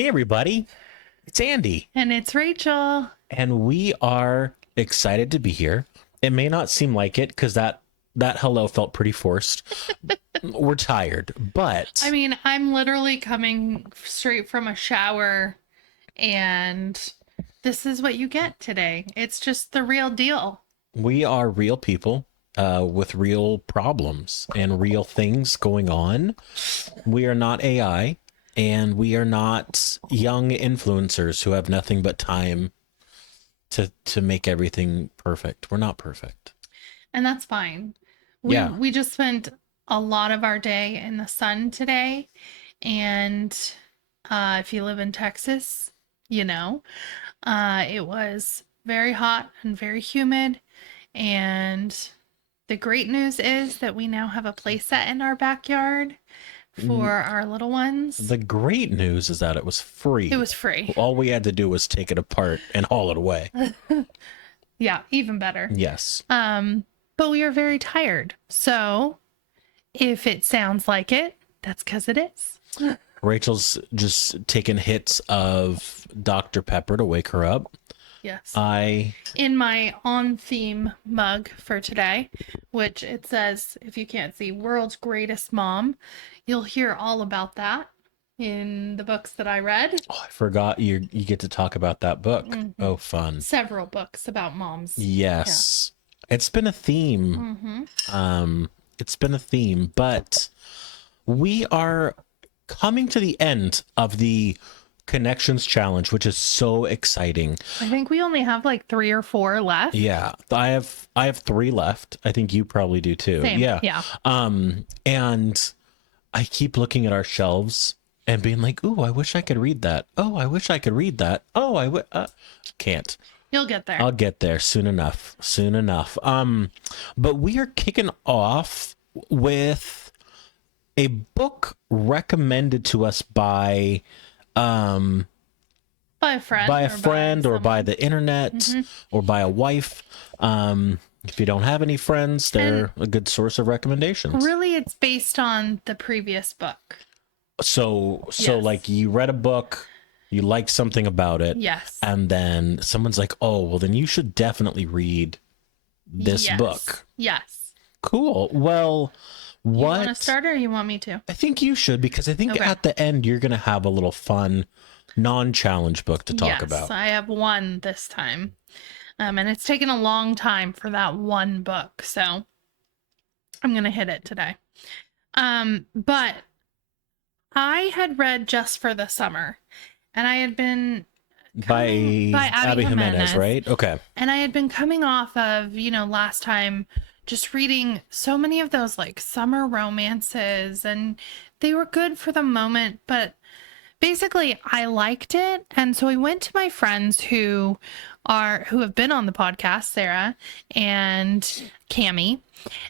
Hey, everybody. It's Andy. And it's Rachel. And we are excited to be here. It may not seem like it because that hello felt pretty forced. We're tired, but... I mean, I'm literally coming straight from a shower, and this is what you get today. It's just the real deal. We are real people with real problems and real things going on. We are not AI. And we are not young influencers who have nothing but time to make everything perfect. We're not perfect. And that's fine. Yeah. We just spent a lot of our day in the sun today. And if you live in Texas, you know, it was very hot and very humid. And the great news is that we now have a play set in our backyard for our little ones. The great news is that it was free. It was free. All we had to do was take it apart and haul it away. Yeah, even better. Yes. But we are very tired. So if it sounds like it, that's because it is. Rachel's just taking hits of Dr. Pepper to wake her up. Yes. In my on-theme mug for today, which it says, if you can't see, World's Greatest Mom, you'll hear all about that in the books that I read. Oh, I forgot you get to talk about that book. Mm-hmm. Oh, fun. Several books about moms. Yes. Yeah. It's been a theme. Mm-hmm. It's been a theme, but we are coming to the end of the Connections Challenge, which is so exciting. I think we only have like 3 or 4 left. Yeah, I have 3 left. I think you probably do too. Same. Yeah. And I keep looking at our shelves and being like, "Ooh, I wish I could read that. Oh, I wish I could read that. Oh, can't." You'll get there. I'll get there soon enough. Soon enough. But we are kicking off with a book recommended to us by a friend or by the internet, mm-hmm. or by a wife. If you don't have any friends, they're a good source of recommendations. Really, it's based on the previous book. So like you read a book, you liked something about it. Yes. And then someone's like, "Oh, well then you should definitely read this book." Yes. Cool. Well, what? You want to start or you want me to? I think you should, because I think at the end you're going to have a little fun non-challenge book to talk about. Yes, I have one this time. And it's taken a long time for that one book, so I'm going to hit it today. But I had read Just for the Summer, and I had been by Abby Jimenez, right? Okay. And I had been coming off of, last time just reading so many of those like summer romances, and they were good for the moment, but basically I liked it. And so I went to my friends who have been on the podcast, Sarah and Cammie,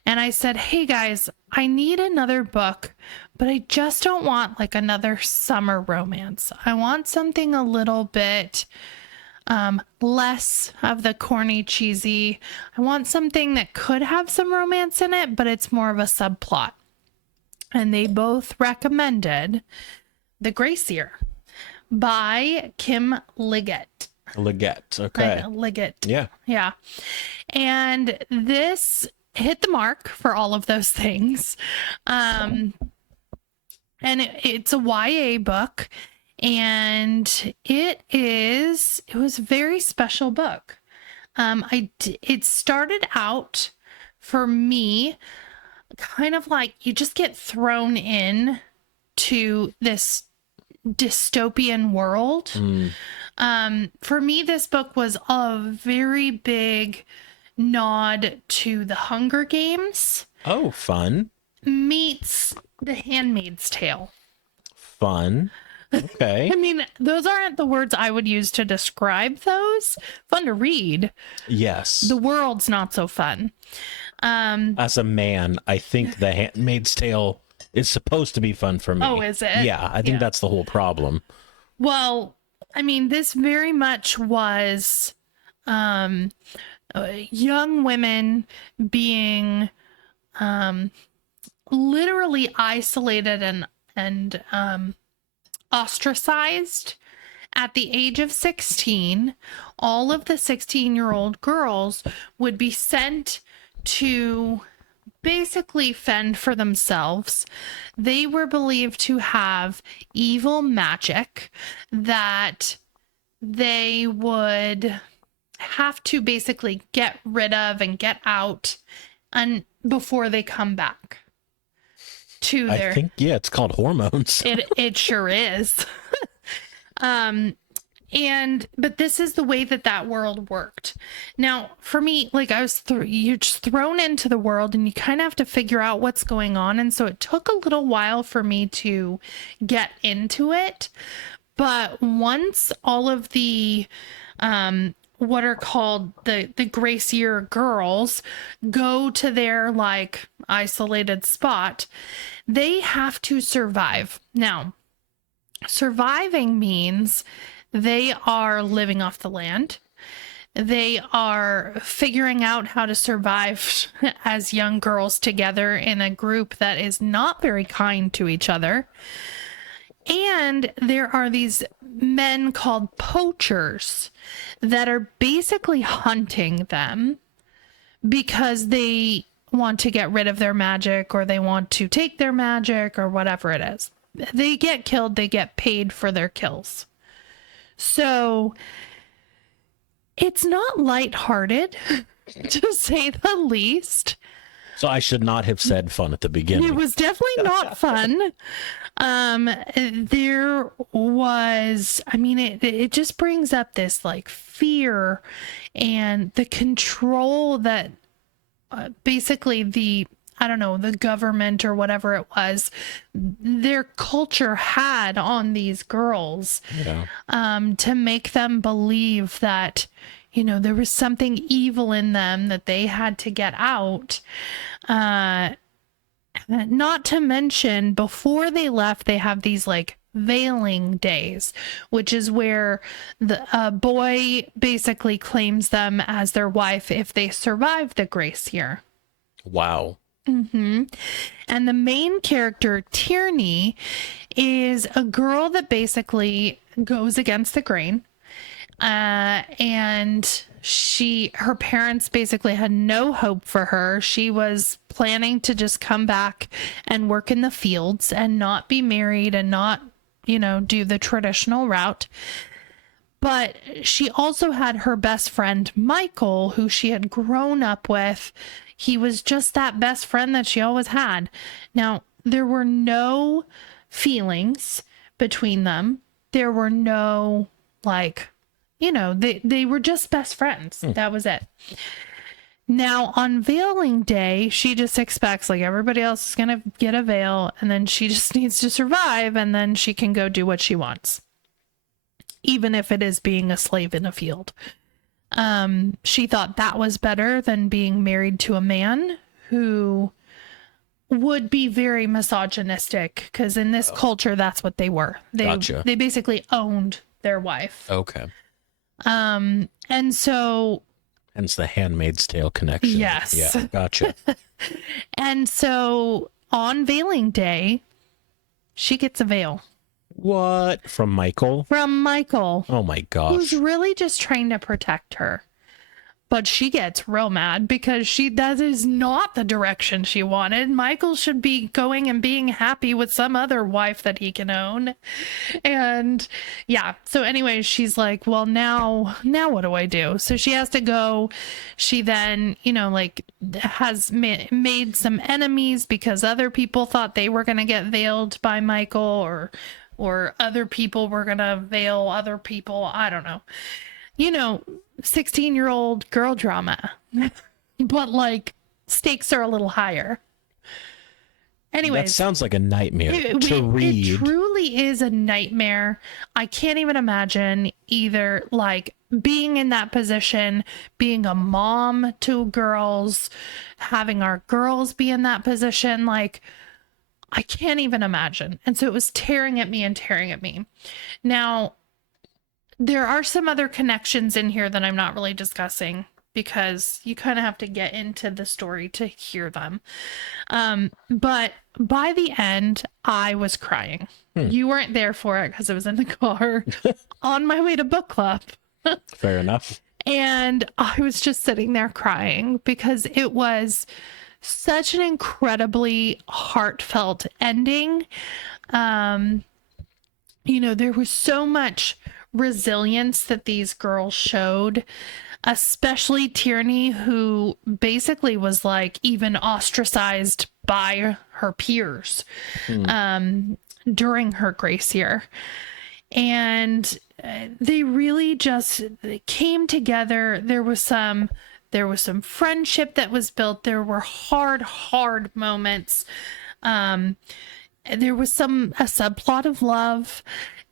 and I said, "Hey guys, I need another book, but I just don't want like another summer romance. I want something a little bit less of the corny, cheesy. I want something that could have some romance in it, but it's more of a subplot." And they both recommended The Gracier by Kim Liggett. Liggett, okay. Liggett. Yeah. Yeah. And this hit the mark for all of those things. And it's a YA book. And it was a very special book. It started out for me kind of like you just get thrown in to this dystopian world. For me, this book was a very big nod to the Hunger Games. Oh, fun. Meets The Handmaid's Tale. Fun. Okay. I mean, those aren't the words I would use to describe those. Fun to read. Yes. The world's not so fun. As a man, I think The Handmaid's Tale is supposed to be fun for me. Oh, is it? Yeah, I think that's the whole problem. Well, I mean, this very much was young women being literally isolated and ostracized. At the age of 16, all of the 16-year-old girls would be sent to basically fend for themselves. They were believed to have evil magic that they would have to basically get rid of and get out and before they come back to their... I think, yeah, it's called hormones. It sure is. But this is the way that world worked. Now, for me, like you're just thrown into the world and you kind of have to figure out what's going on. And so it took a little while for me to get into it. But once all of the, what are called the grace year girls go to their like isolated spot, they have to survive. Now, surviving means they are living off the land. They are figuring out how to survive as young girls together in a group that is not very kind to each other. And there are these men called poachers that are basically hunting them because they want to get rid of their magic or they want to take their magic or whatever it is. They get killed, they get paid for their kills. So it's not lighthearted, to say the least. So I should not have said fun at the beginning. It was definitely not fun. There was, I mean, it just brings up this like fear and the control that basically the government or whatever it was, their culture had on these girls, to make them believe that, there was something evil in them that they had to get out. Not to mention, before they left, they have these like veiling days, which is where the boy basically claims them as their wife if they survive the grace year. Wow. Mm-hmm. And the main character, Tierney, is a girl that basically goes against the grain. And her parents basically had no hope for her. She was planning to just come back and work in the fields and not be married and not, do the traditional route. But she also had her best friend, Michael, who she had grown up with. He was just that best friend that she always had. Now, there were no feelings between them. There were no, they were just best friends. That was it. Now, on veiling day, she just expects, like, everybody else is going to get a veil, and then she just needs to survive, and then she can go do what she wants, even if it is being a slave in a field. She thought that was better than being married to a man who would be very misogynistic, because in this culture, that's what they were. Gotcha. They basically owned their wife. Okay. And so... Hence the Handmaid's Tale connection. Yes. Yeah, gotcha. And so on veiling day, she gets a veil. What? From Michael? From Michael. Oh my gosh. Who's really just trying to protect her. But she gets real mad because that is not the direction she wanted. Michael should be going and being happy with some other wife that he can own. And yeah, so anyway, she's like, well, now what do I do? So she has to go. She then, has made some enemies because other people thought they were going to get veiled by Michael, or other people were going to veil other people. I don't know. 16-year-old girl drama, but stakes are a little higher. Anyways, that sounds like a nightmare to read. It truly is a nightmare. I can't even imagine either being in that position, being a mom to girls, having our girls be in that position. I can't even imagine. And so it was tearing at me and tearing at me. Now, there are some other connections in here that I'm not really discussing because you kind of have to get into the story to hear them. But by the end, I was crying. You weren't there for it because it was in the car on my way to book club. Fair enough. And I was just sitting there crying because it was such an incredibly heartfelt ending. There was so much resilience that these girls showed, especially Tierney, who basically was like even ostracized by her peers during her grace year. And they really just came together. There was some friendship that was built. There were hard moments. There was a subplot of love,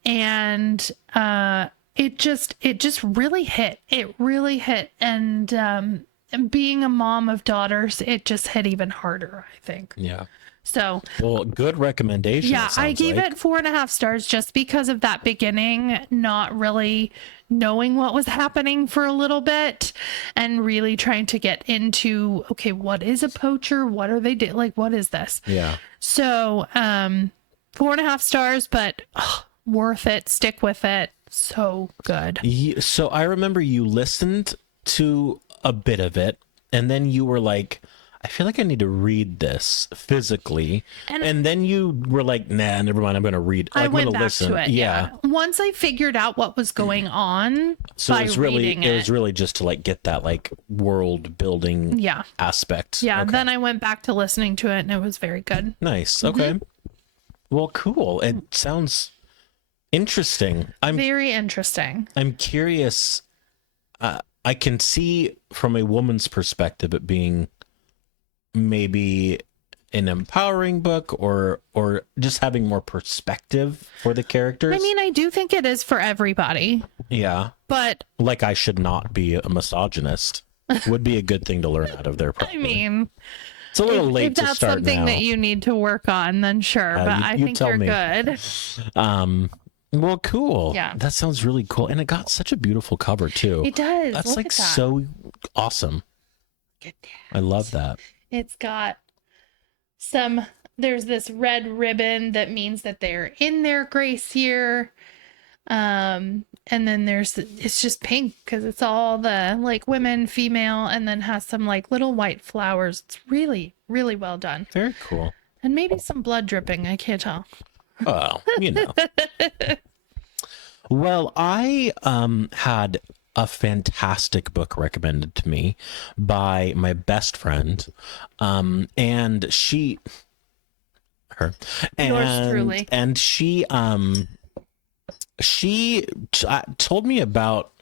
and it just really hit. It really hit. And being a mom of daughters, it just hit even harder, I think. Yeah. So, well, good recommendation. Yeah, I gave it 4.5 stars just because of that beginning, not really knowing what was happening for a little bit and really trying to get into, okay, what is a poacher? What are they doing? Like, what is this? Yeah. So, 4.5 stars, but worth it. Stick with it. So good. So I remember you listened to a bit of it and then you were like, I feel like I need to read this physically. And then you were like, nah, never mind. I'm going to read. I went back listen. to it. Yeah. Once I figured out what was going on. So by it was really, reading it was really just to like get that like world building aspect. Yeah. Okay. Then I went back to listening to it and it was very good. Nice. Okay. Well, cool. It sounds interesting. Very interesting. I'm curious. I can see from a woman's perspective it being maybe an empowering book or just having more perspective for the characters. I mean, I do think it is for everybody. Yeah. But like I should not be a misogynist would be a good thing to learn out of there. Probably. I mean, it's a little late to start now. If that's something that you need to work on, then sure. But I think you're good. Well, cool. Yeah. That sounds really cool. And it got such a beautiful cover too. It does. That's Look like at that. so awesome. Look at that. I love that. It's got there's this red ribbon that means that they're in their grace year. And then it's just pink because it's all the like women, female, and then has some like little white flowers. It's really, really well done. Very cool. And maybe some blood dripping. I can't tell. Oh, you know. Well, I had a fantastic book recommended to me by my best friend, and Yours truly. And she told me about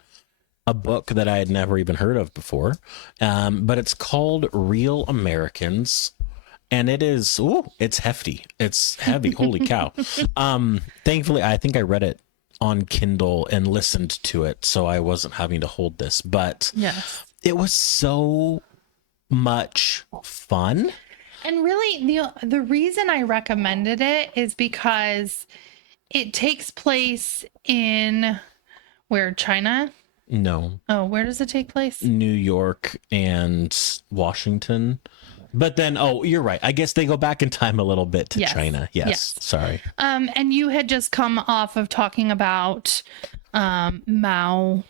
a book that I had never even heard of before, but it's called Real Americans. And it is, it's hefty. It's heavy. Holy cow. Thankfully, I think I read it on Kindle and listened to it, so I wasn't having to hold this. But yes, it was so much fun. And really, the reason I recommended it is because it takes place in China? No. Oh, where does it take place? New York and Washington. But then, you're right. I guess they go back in time a little bit to China. Yes. Sorry. And you had just come off of talking about Mao,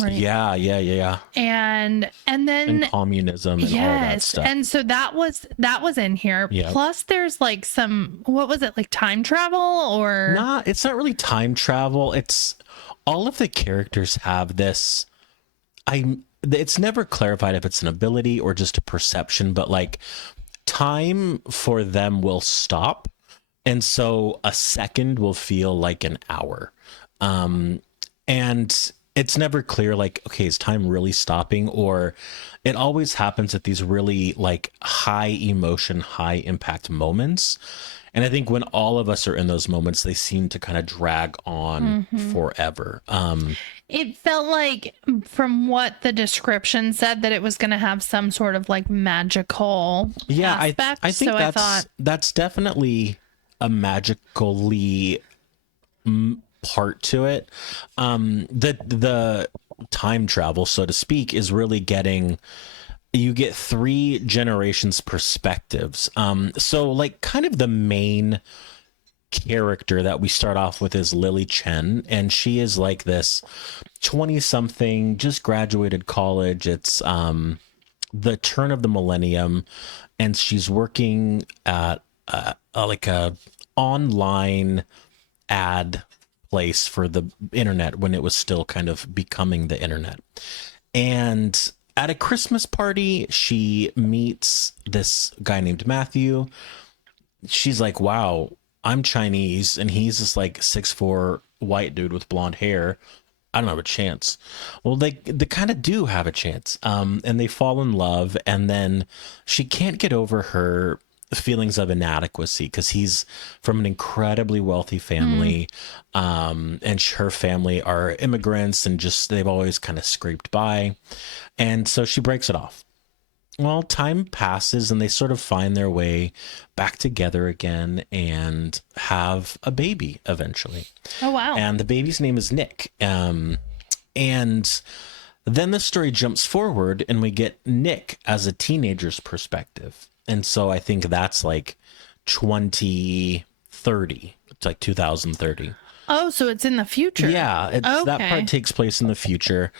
right? Yeah. And then and communism and all that stuff. And so that was in here. Yep. Plus there's like some, what was it, like time travel or? It's not really time travel. It's all of the characters have this. It's never clarified if it's an ability or just a perception, but like time for them will stop. And so a second will feel like an hour. And it's never clear, like, okay, is time really stopping? Or it always happens at these really like high emotion, high impact moments. And I think when all of us are in those moments, they seem to kind of drag on forever. It felt like, from what the description said, that it was going to have some sort of like magical aspect. I think that's definitely a magically part to it. The time travel, so to speak, is really you get 3 generations perspectives. So like kind of the main character that we start off with is Lily Chen, and she is like this 20 something, just graduated college. It's the turn of the millennium, and she's working at like a online ad place for the internet when it was still kind of becoming the internet. And at a Christmas party, she meets this guy named Matthew. She's like, wow, I'm Chinese, and he's this like 6'4" white dude with blonde hair. I don't have a chance. Well, they kind of do have a chance. And they fall in love, and then she can't get over her feelings of inadequacy because he's from an incredibly wealthy family. And her family are immigrants, and just they've always kind of scraped by. And so she breaks it off. Well, time passes, and they sort of find their way back together again and have a baby eventually. Oh, wow. And the baby's name is Nick. And then the story jumps forward, and we get Nick as a teenager's perspective. And so I think that's like 2030. It's like 2030. Oh, so it's in the future. Yeah, that part takes place in the future.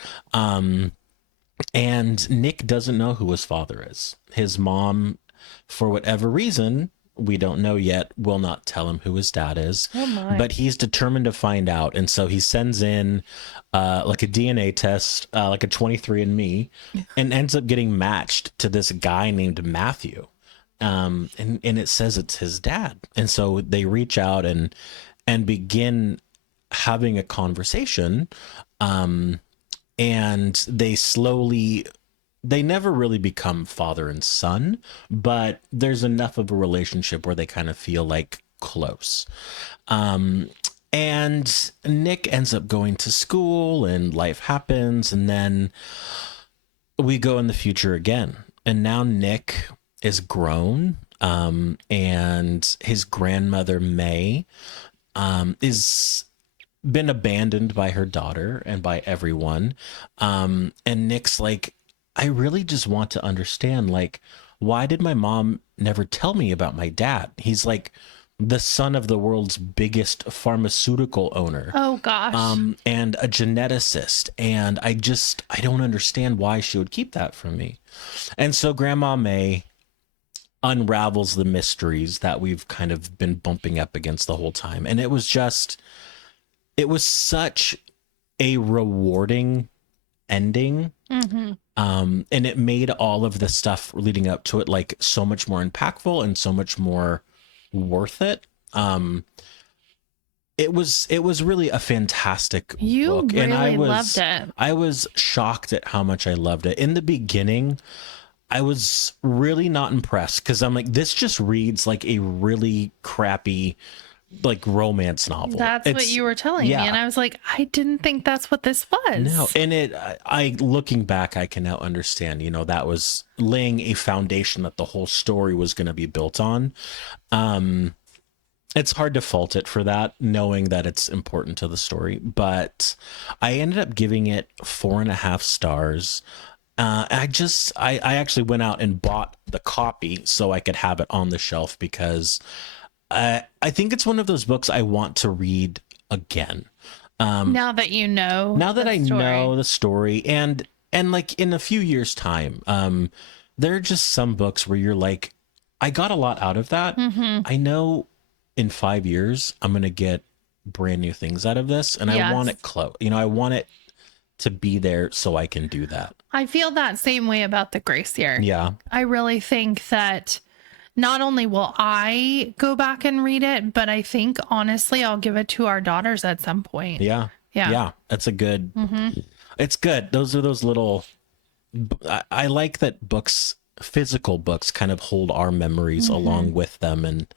And Nick doesn't know who his father is. His mom, for whatever reason, we don't know yet, will not tell him who his dad is. Oh my. But he's determined to find out. And so he sends in like a DNA test, like a 23andMe, and ends up getting matched to this guy named Matthew. And it says it's his dad. And so they reach out and begin having a conversation. And they never really become father and son, but there's enough of a relationship where they kind of feel like close. And Nick ends up going to school, and life happens. And then we go in the future again. And now Nick is grown, and his grandmother, May, is been abandoned by her daughter and by everyone. And Nick's like, I really just want to understand, like, why did my mom never tell me about my dad? He's like the son of the world's biggest pharmaceutical owner. Oh gosh. And a geneticist. And I don't understand why she would keep that from me. And so Grandma May unravels the mysteries that we've kind of been bumping up against the whole time. And it was such a rewarding ending. Mm-hmm. And it made all of the stuff leading up to it like so much more impactful and so much more worth it. It was really a fantastic book. Really And I loved it. I was shocked at how much I loved it. In the beginning, I was really not impressed because I'm like, this just reads like a really crappy like romance novel. That's what you were telling me, and I was like, I didn't think that's what this was. No, and I looking back, I can now understand, that was laying a foundation that the whole story was going to be built on. It's hard to fault it for that, knowing that it's important to the story, but I ended up giving it 4.5 stars. I actually went out and bought the copy so I could have it on the shelf because I think it's one of those books I want to read again. Now that you know, know the story, and like in a few years' time, there are just some books where you're like, I got a lot out of that. Mm-hmm. I know in 5 years I'm gonna get brand new things out of this, and I want it close. I want it to be there so I can do that. I feel that same way about the Gracier. Yeah, I really think that. Not only will I go back and read it, but I think honestly, I'll give it to our daughters at some point. Yeah. That's a good, It's good. Those are those little, I like that physical books kind of hold our memories along with them. And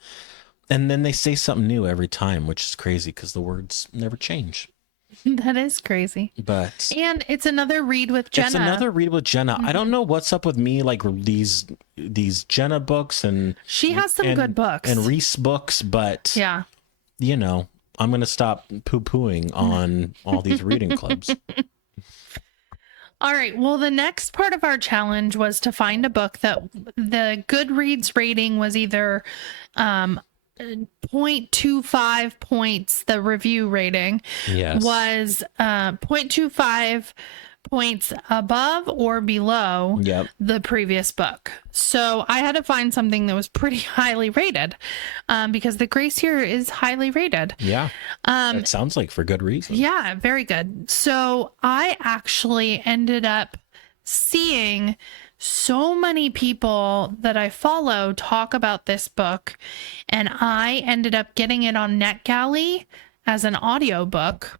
then they say something new every time, which is crazy because the words never change. That is crazy. And it's another read with Jenna. I don't know what's up with me, like these Jenna books, and she has some good books and Reese books, but yeah, I'm going to stop poo-pooing on all these reading clubs. All right. Well, the next part of our challenge was to find a book that the Goodreads rating was either 0.25 points. The review rating Yes. was 0.25 points above or below Yep. the previous book. So I had to find something that was pretty highly rated, because the Grace here is highly rated. Yeah. It sounds like for good reason. Yeah, very good. So I actually ended up seeing so many people that I follow talk about this book, and I ended up getting it on NetGalley as an audiobook.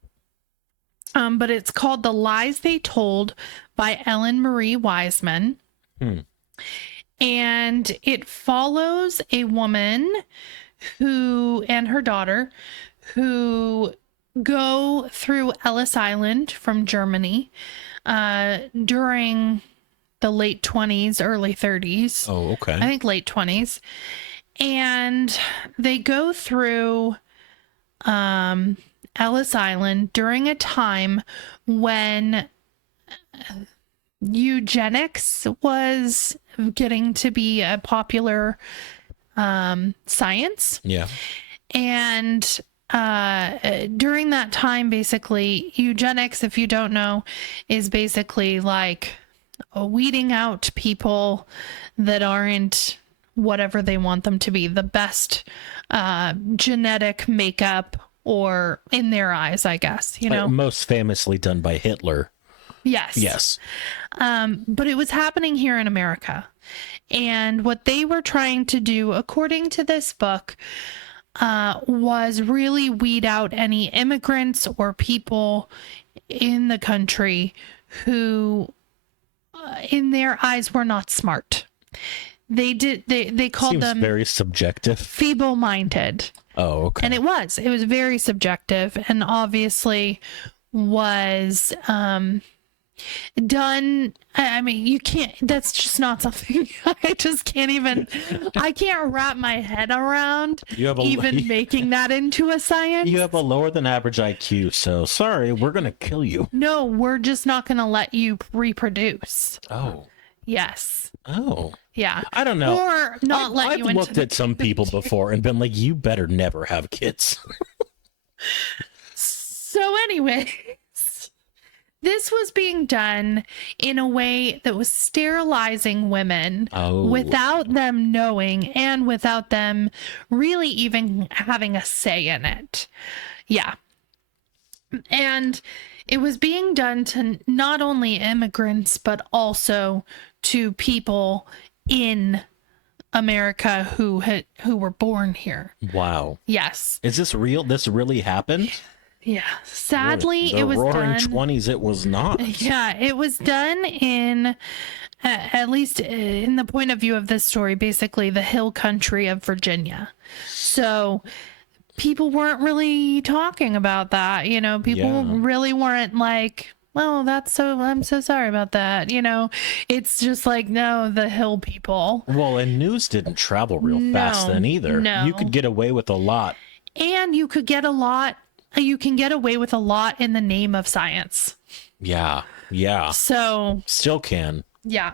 But it's called The Lies They Told by Ellen Marie Wiseman. And it follows a woman who and her daughter who go through Ellis Island from Germany during the late 20s, early 30s. Oh, okay. I think late 20s. And they go through Ellis Island during a time when eugenics was getting to be a popular science. Yeah. And during that time, basically, eugenics, if you don't know, is basically like weeding out people that aren't whatever they want them to be, the best genetic makeup, or in their eyes, I guess, you know. Most famously done by Hitler. Yes. Yes. But it was happening here in America. And what they were trying to do, according to this book, was really weed out any immigrants or people in the country who, in their eyes, were not smart. They called Seems them very subjective. feeble-minded. Oh, okay. And it was very subjective, and obviously was done. I mean, you can't, that's just not something I just can't even, I can't wrap my head around making that into a science. You have a lower than average IQ, so sorry, we're going to kill you. No, we're just not going to let you reproduce. Oh. Yes. Oh. Yeah. I don't know. Or not let you into I've looked at some people before and been like, you better never have kids. So anyways, this was being done in a way that was sterilizing women without them knowing and without them really even having a say in it. Yeah. And it was being done to not only immigrants, but also to people in America who were born here. Wow. Yes. Is this real? This really happened? Yeah. Sadly, the it was Roaring done. 20s, it was not. Yeah, it was done in, at least in the point of view of this story, basically the hill country of Virginia. So people weren't really talking about that. You know, people really weren't like, oh, I'm so sorry about that. You know, it's just like, no, the hill people. Well, and news didn't travel real fast then either. No. You could get away with a lot. And you can get away with a lot in the name of science. Yeah. Yeah. So Still can. yeah.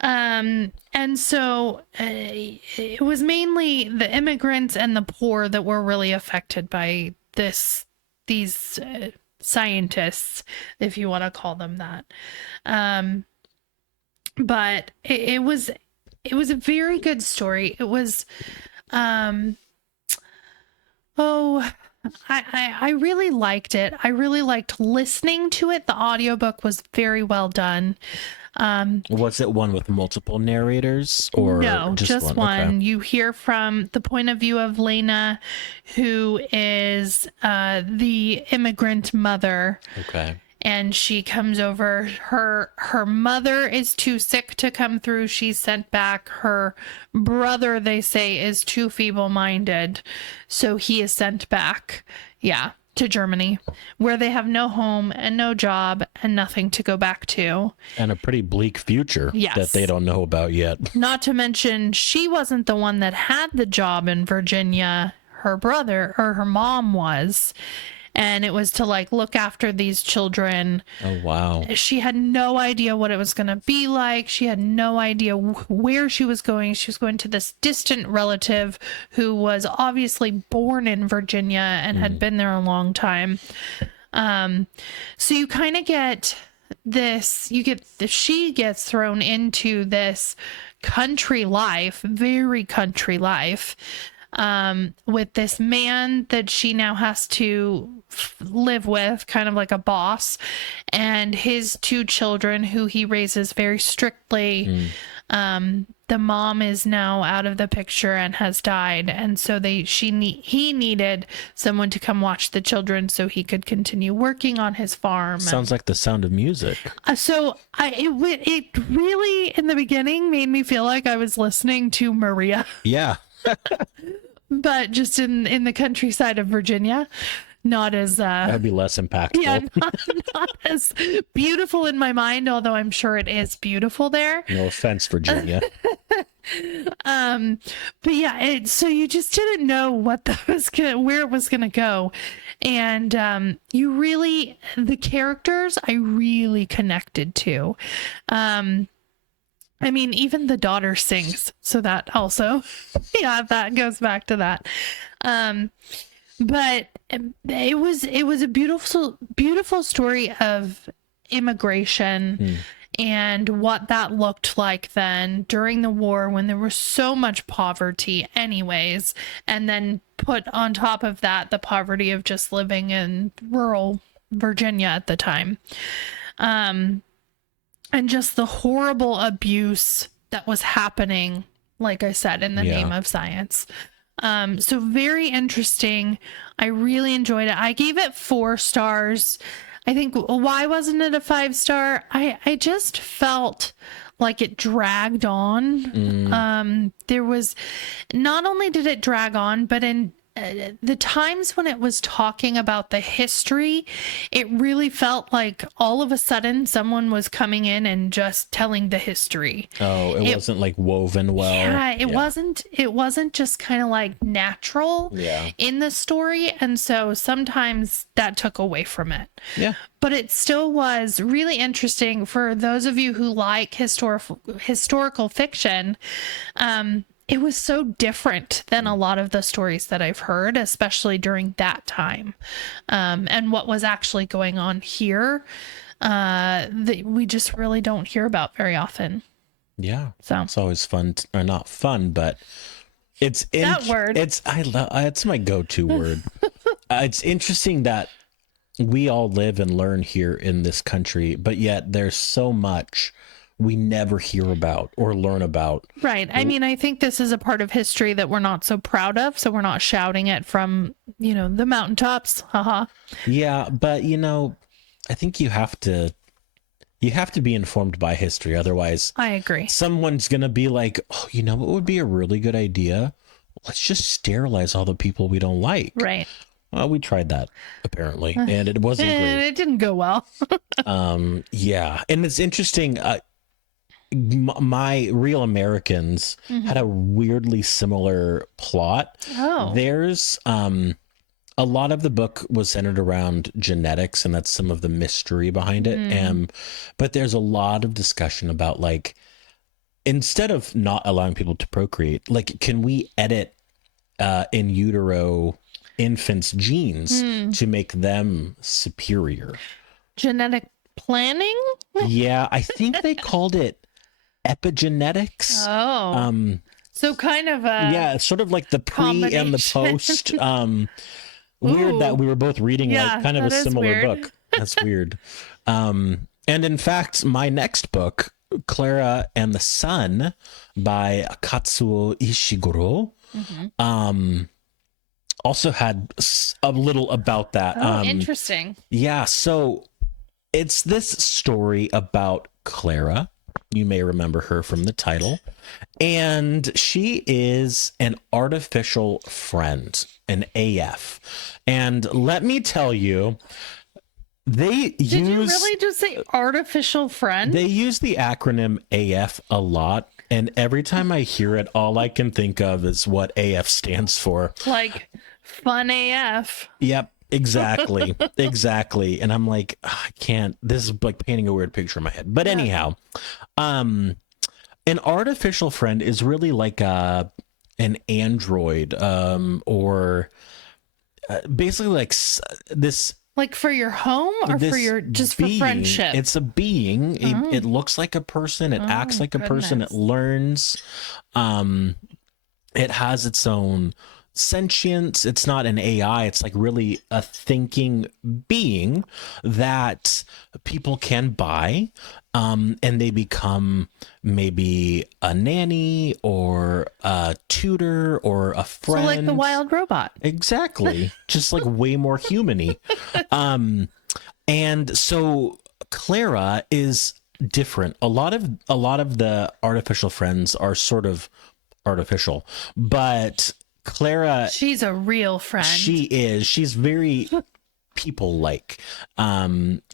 And so it was mainly the immigrants and the poor that were really affected by these scientists, if you want to call them that. But it was a very good story. It was, I really liked it. I really liked listening to it. The audiobook was very well done. Was it one with multiple narrators or no, just one? Okay. You hear from the point of view of Lena, who is the immigrant mother. Okay. And she comes over. Her mother is too sick to come through. She's sent back. Her brother, they say, is too feeble-minded, so he is sent back. Yeah, to Germany, where they have no home and no job and nothing to go back to. And a pretty bleak future that they don't know about yet. Not to mention, she wasn't the one that had the job in Virginia. Her brother or her mom was. and it was to like look after these children. Oh, wow. She had no idea what it was going to be like. She had no idea where she was going. She was going to this distant relative who was obviously born in Virginia and had been there a long time. So you kind of get this, she gets thrown into this country life, very country life, with this man that she now has to live with, kind of like a boss, and his 2 children who he raises very strictly. The mom is now out of the picture and has died, and so he needed someone to come watch the children so he could continue working on his farm. Sounds like The Sound of Music. It really in the beginning made me feel like I was listening to Maria. Yeah. But just in the countryside of Virginia, not as That'd be less impactful. yeah, not as beautiful in my mind, although I'm sure it is beautiful there. No offense, Virginia. But yeah, so you just didn't know where it was gonna go, and the characters I really connected to. I mean, even the daughter sings, so that also, yeah, that goes back to that. But it was a beautiful story of immigration and what that looked like then during the war when there was so much poverty anyways, and then put on top of that the poverty of just living in rural Virginia at the time. And just the horrible abuse that was happening, like I said, in the name of science. So very interesting. I really enjoyed it. I gave it 4 stars. I think, why wasn't it a 5-star? I just felt like it dragged on. There was, not only did it drag on, but in the times when it was talking about the history, it really felt like all of a sudden someone was coming in and just telling the history. Oh, it wasn't like woven well. Yeah, it wasn't just kind of like natural in the story, and so sometimes that took away from it. Yeah. But it still was really interesting for those of you who like historical fiction. It was so different than a lot of the stories that I've heard, especially during that time, and what was actually going on here, that we just really don't hear about very often. Yeah, so it's always fun, or not fun, but it's that word. It's my go-to word. It's interesting that we all live and learn here in this country, but yet there's so much we never hear about or learn about. Right. I mean, I think this is a part of history that we're not so proud of, so we're not shouting it from, the mountaintops. Haha. Yeah, but I think you have to be informed by history, otherwise I agree. Someone's going to be like, "Oh, what would be a really good idea? Let's just sterilize all the people we don't like." Right. Well, we tried that apparently, and it wasn't great. It didn't go well. Yeah, and it's interesting. My Real Americans had a weirdly similar plot. Oh, there's a lot of the book was centered around genetics, and that's some of the mystery behind it. But there's a lot of discussion about, like, instead of not allowing people to procreate, like, can we edit in utero infants' genes to make them superior? Genetic planning? Yeah, I think they called it epigenetics. Oh. So kind of sort of like the pre and the post. Weird that we were both reading like kind of a similar book. That's weird. And in fact, my next book, Klara and the Sun by Kazuo Ishiguro, also had a little about that. Oh, interesting. Yeah, so it's this story about Klara. You may remember her from the title. And she is an artificial friend, an AF. And let me tell you, Did you really just say artificial friend? They use the acronym AF a lot. And every time I hear it, all I can think of is what AF stands for. Like fun AF. Yep. Exactly. Exactly. And I'm like, I can't, this is like painting a weird picture in my head. But anyhow, an artificial friend is really like an android, or basically like this, Like for your home or for your just being, for friendship? It's a being. It looks like a person. It acts like a person. It learns. It has its own sentience. It's not an AI. It's like really a thinking being that people can buy. And they become maybe a nanny or a tutor or a friend. So like the wild robot. Exactly. Just like way more human-y. And so Klara is different. A lot of the artificial friends are sort of artificial, but Klara, she's a real friend. She's very people-like.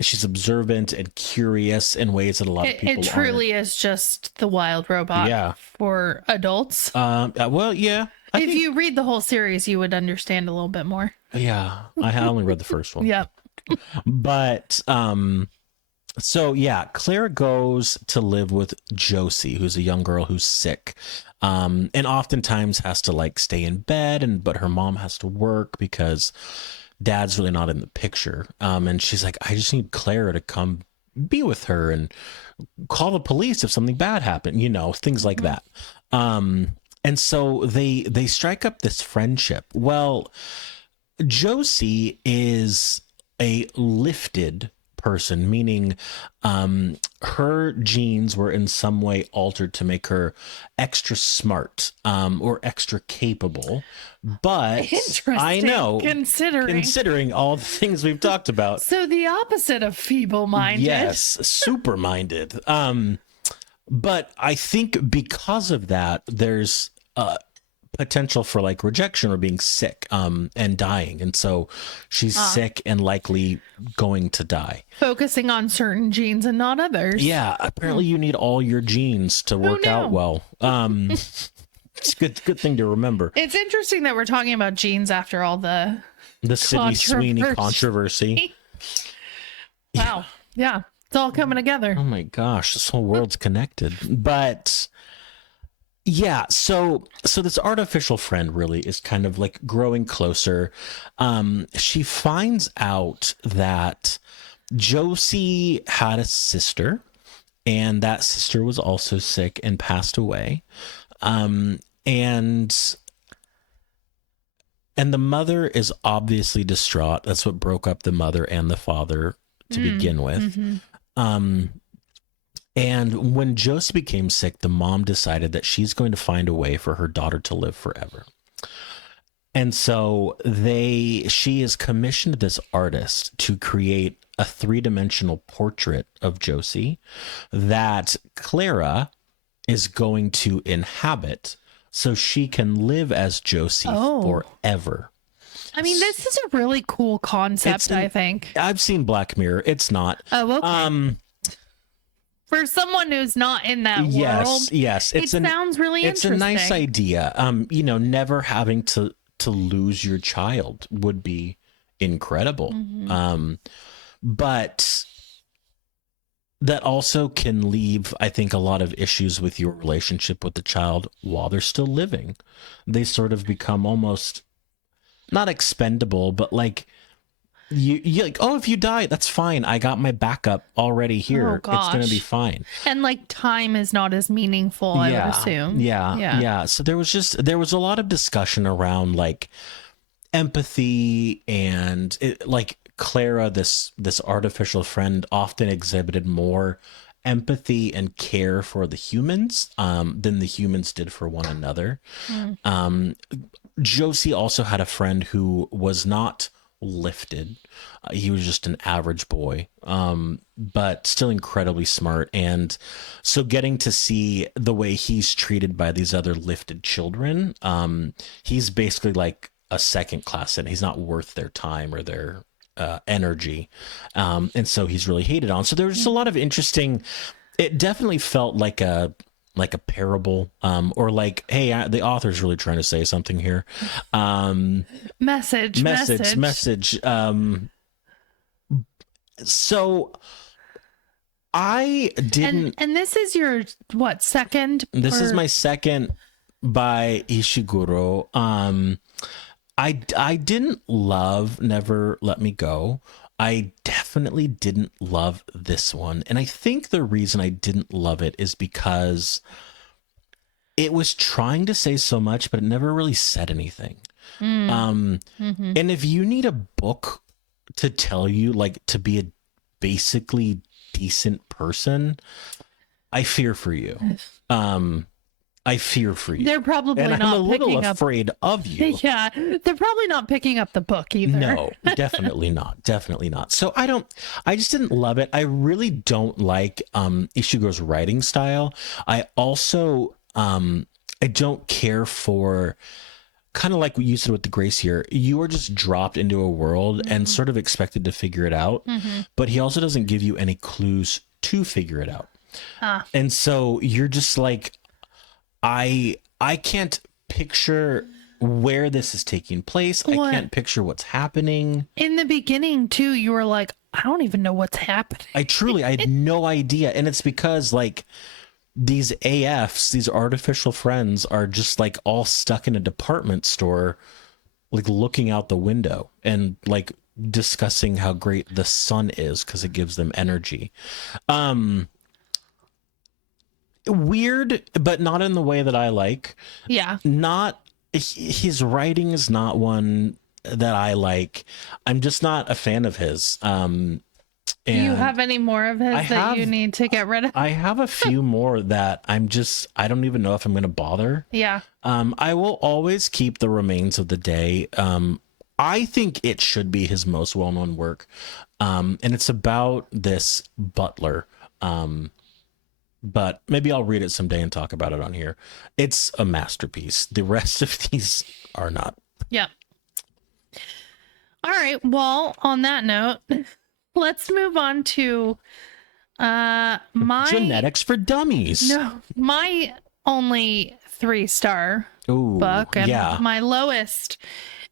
She's observant and curious in ways that a lot of people it truly is just the wild robot for adults. Well, yeah. If you read the whole series, you would understand a little bit more. Yeah, I only read the first one. Yep. But so yeah, Klara goes to live with Josie, who's a young girl who's sick, and oftentimes has to like stay in bed, but her mom has to work because Dad's really not in the picture. And she's like, I just need Klara to come be with her and call the police if something bad happened, things like that. And so they strike up this friendship. Well, Josie is a lifted person, meaning her genes were in some way altered to make her extra smart, or extra capable. But I know, considering all the things we've talked about. So the opposite of feeble-minded. Yes, super-minded. But I think because of that, there's potential for like rejection or being sick, and dying. And so she's sick and likely going to die. Focusing on certain genes and not others. Yeah, apparently you need all your genes to work out well. It's a good thing to remember. It's interesting that we're talking about genes after all the Sydney Sweeney controversy. Wow. Yeah. It's all coming together. Oh my gosh, this whole world's connected. But yeah, so this artificial friend really is kind of like growing closer. She finds out that Josie had a sister, and that sister was also sick and passed away. And the mother is obviously distraught. That's what broke up the mother and the father to begin with. And when Josie became sick, the mom decided that she's going to find a way for her daughter to live forever. And so she is commissioned this artist to create a 3-dimensional portrait of Josie that Klara is going to inhabit so she can live as Josie forever. I mean, this is a really cool concept, I think. I've seen Black Mirror. It's not. Oh, okay. For someone who's not in that world, yes, it sounds really interesting. It's a nice idea. Never having to lose your child would be incredible. But that also can leave, I think, a lot of issues with your relationship with the child while they're still living. They sort of become almost not expendable, but like you like, oh, if you die, that's fine. I got my backup already here. It's going to be fine. And like time is not as meaningful, I would assume. Yeah. So there was a lot of discussion around like empathy and like Klara, this artificial friend, often exhibited more empathy and care for the humans than the humans did for one another. Josie also had a friend who was not lifted. He was just an average boy, but still incredibly smart. And so getting to see the way he's treated by these other lifted children, he's basically like a second class citizen. He's not worth their time or their energy. And so he's really hated on. So there was just a lot of interesting, it definitely felt like like a parable, or like, hey, the author's really trying to say something here. Message. So I didn't. And this is your what, second? This is my second by Ishiguro. I didn't love Never Let Me Go. I definitely didn't love this one. And I think the reason I didn't love it is because it was trying to say so much, but it never really said anything. And if you need a book to tell you, like, to be a basically decent person, I fear for you. I fear for you. They're probably and not I'm a little picking afraid of you. Yeah, they're probably not picking up the book either. No, definitely not. Definitely not. So I just didn't love it. I really don't like Ishiguro's writing style. I also I don't care for, kind of like what you said with the Grace here, you are just dropped into a world and sort of expected to figure it out. But he also doesn't give you any clues to figure it out. And so you're just like, I can't picture where this is taking place. I can't picture what's happening. In the beginning too, you were like, I don't even know what's happening. I had no idea. And it's because, like, these AFs, these artificial friends, are just like all stuck in a department store, like looking out the window and like discussing how great the sun is because it gives them energy. Weird, but not in the way that I like. Yeah. Not, his writing is not one that I like. I'm just not a fan of his. Do you have any more of his you need to get rid of? I have a few more that I don't even know if I'm going to bother. Yeah. I will always keep The Remains of the Day. I think it should be his most well-known work. And it's about this butler. But maybe I'll read it someday and talk about it on here. It's a masterpiece. The rest of these are not. Yeah. All right. Well, on that note, let's move on to my Genetics for Dummies. No, my only 3-star book, and my lowest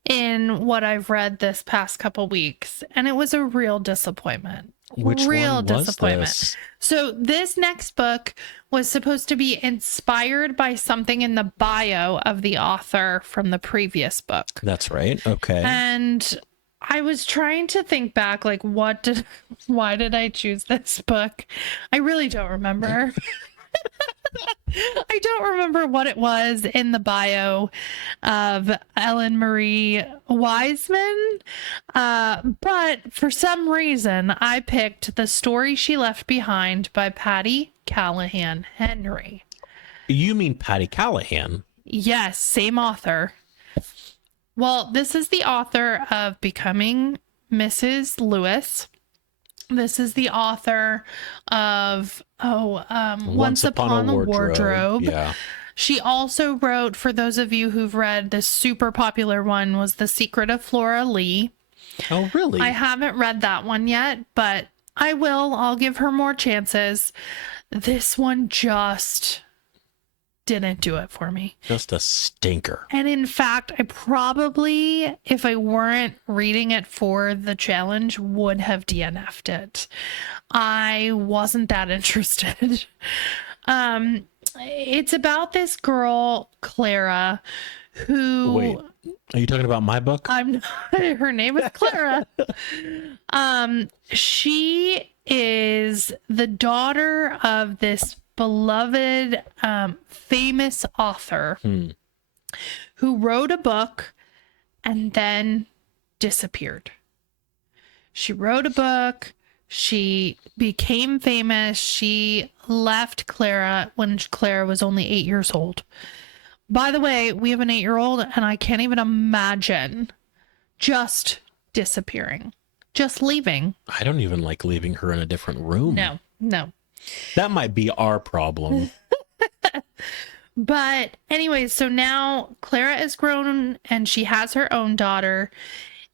in what I've read this past couple weeks, and it was a real disappointment. Which real one was disappointment. This? So this next book was supposed to be inspired by something in the bio of the author from the previous book. That's right. Okay. And I was trying to think back, like, why did I choose this book? I really don't remember. I don't remember what it was in the bio of Ellen Marie Wiseman. But for some reason, I picked The Story She Left Behind by Patti Callahan Henry. You mean Patti Callahan? Yes, same author. Well, this is the author of Becoming Mrs. Lewis. This is the author of Once Upon a Wardrobe. Yeah. She also wrote, for those of you who've read the super popular one, was The Secret of Flora Lee. Oh, really? I haven't read that one yet, but I will. I'll give her more chances. This one just didn't do it for me. Just a stinker. And in fact, I probably, if I weren't reading it for the challenge, would have DNF'd it. I wasn't that interested. It's about this girl, Klara, who... Wait, are you talking about my book? I'm not. Her name is Klara. She is the daughter of this beloved, famous author who wrote a book and then disappeared. She wrote a book. She became famous. She left Klara when Klara was only 8 years old. By the way, we have an 8-year-old, and I can't even imagine just disappearing, just leaving. I don't even like leaving her in a different room. No. That might be our problem. But anyways, so now Klara is grown and she has her own daughter.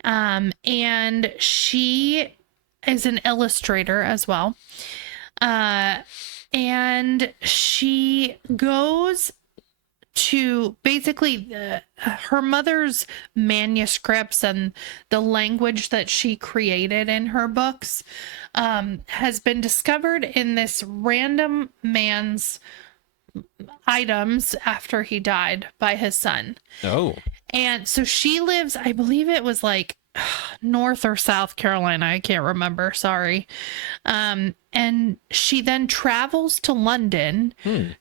And she is an illustrator as well. and she goes to basically her mother's manuscripts and the language that she created in her books has been discovered in this random man's items after he died by his son. Oh. And so she lives, I believe it was like North or South Carolina. I can't remember. Sorry. And she then travels to London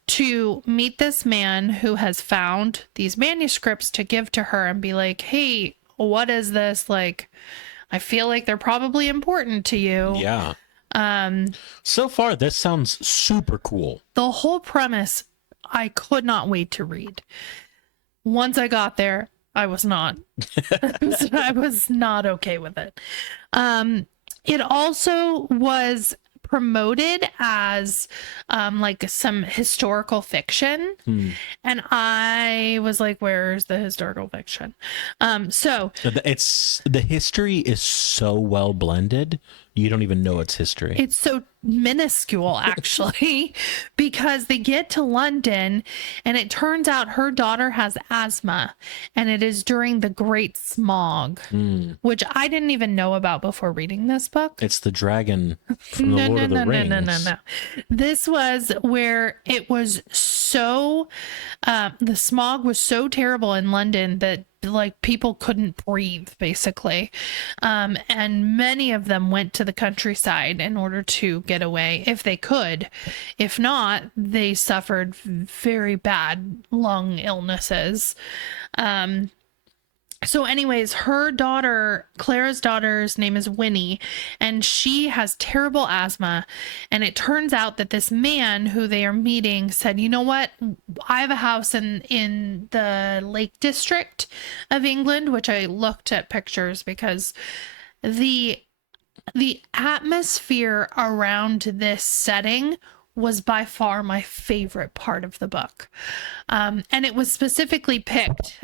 to meet this man who has found these manuscripts to give to her and be like, hey, what is this? Like, I feel like they're probably important to you. Yeah. So far, this sounds super cool. The whole premise, I could not wait to read. Once I got there, I was not. I was not okay with it. It also was promoted as like some historical fiction, and I was like, where's the historical fiction? So it's the history is so well blended, you don't even know it's history. It's so minuscule, actually, because they get to London and it turns out her daughter has asthma, and it is during the Great Smog, which I didn't even know about before reading this book. It's the dragon from the Lord of the Rings. No. This was where it was so, the smog was so terrible in London that like people couldn't breathe, basically. And many of them went to the countryside in order to get away if they could. If not, they suffered very bad lung illnesses. So anyways, her daughter, Klara's daughter's name is Winnie, and she has terrible asthma. And it turns out that this man who they are meeting said, you know what? I have a house in the Lake District of England, which I looked at pictures because the atmosphere around this setting was by far my favorite part of the book. And it was specifically picked.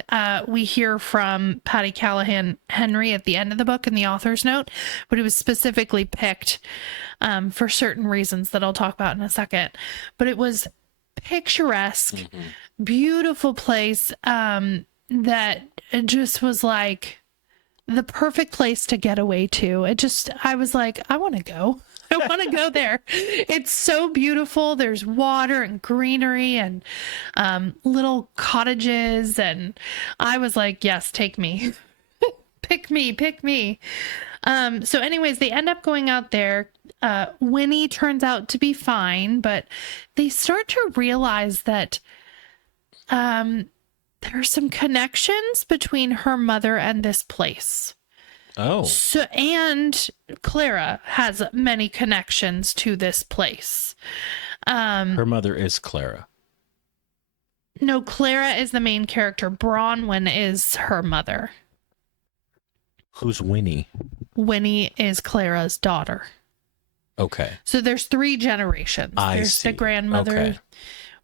We hear from Patti Callahan Henry at the end of the book in the author's note, but it was specifically picked for certain reasons that I'll talk about in a second. But it was picturesque, beautiful place that it just was like the perfect place to get away to. I was like, I want to go. I want to go there. It's so beautiful. There's water and greenery and little cottages. And I was like, yes, take me. Pick me. So anyways, they end up going out there. Winnie turns out to be fine, but they start to realize that there are some connections between her mother and this place. Oh. So, and Klara has many connections to this place. Her mother is Klara. No, Klara is the main character. Bronwyn is her mother. Who's Winnie? Winnie is Klara's daughter. Okay. So there's 3 generations. There's the grandmother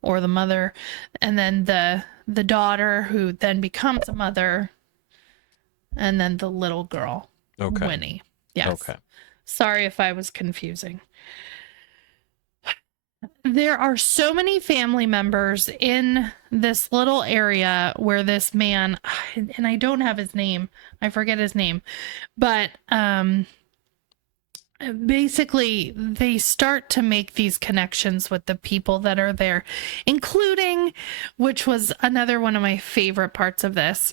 or the mother, and then the daughter who then becomes a mother. And then the little girl, Winnie. Yes. Okay. Sorry if I was confusing. There are so many family members in this little area where this man, and I don't have his name. I forget his name. But basically, they start to make these connections with the people that are there, including, which was another one of my favorite parts of this,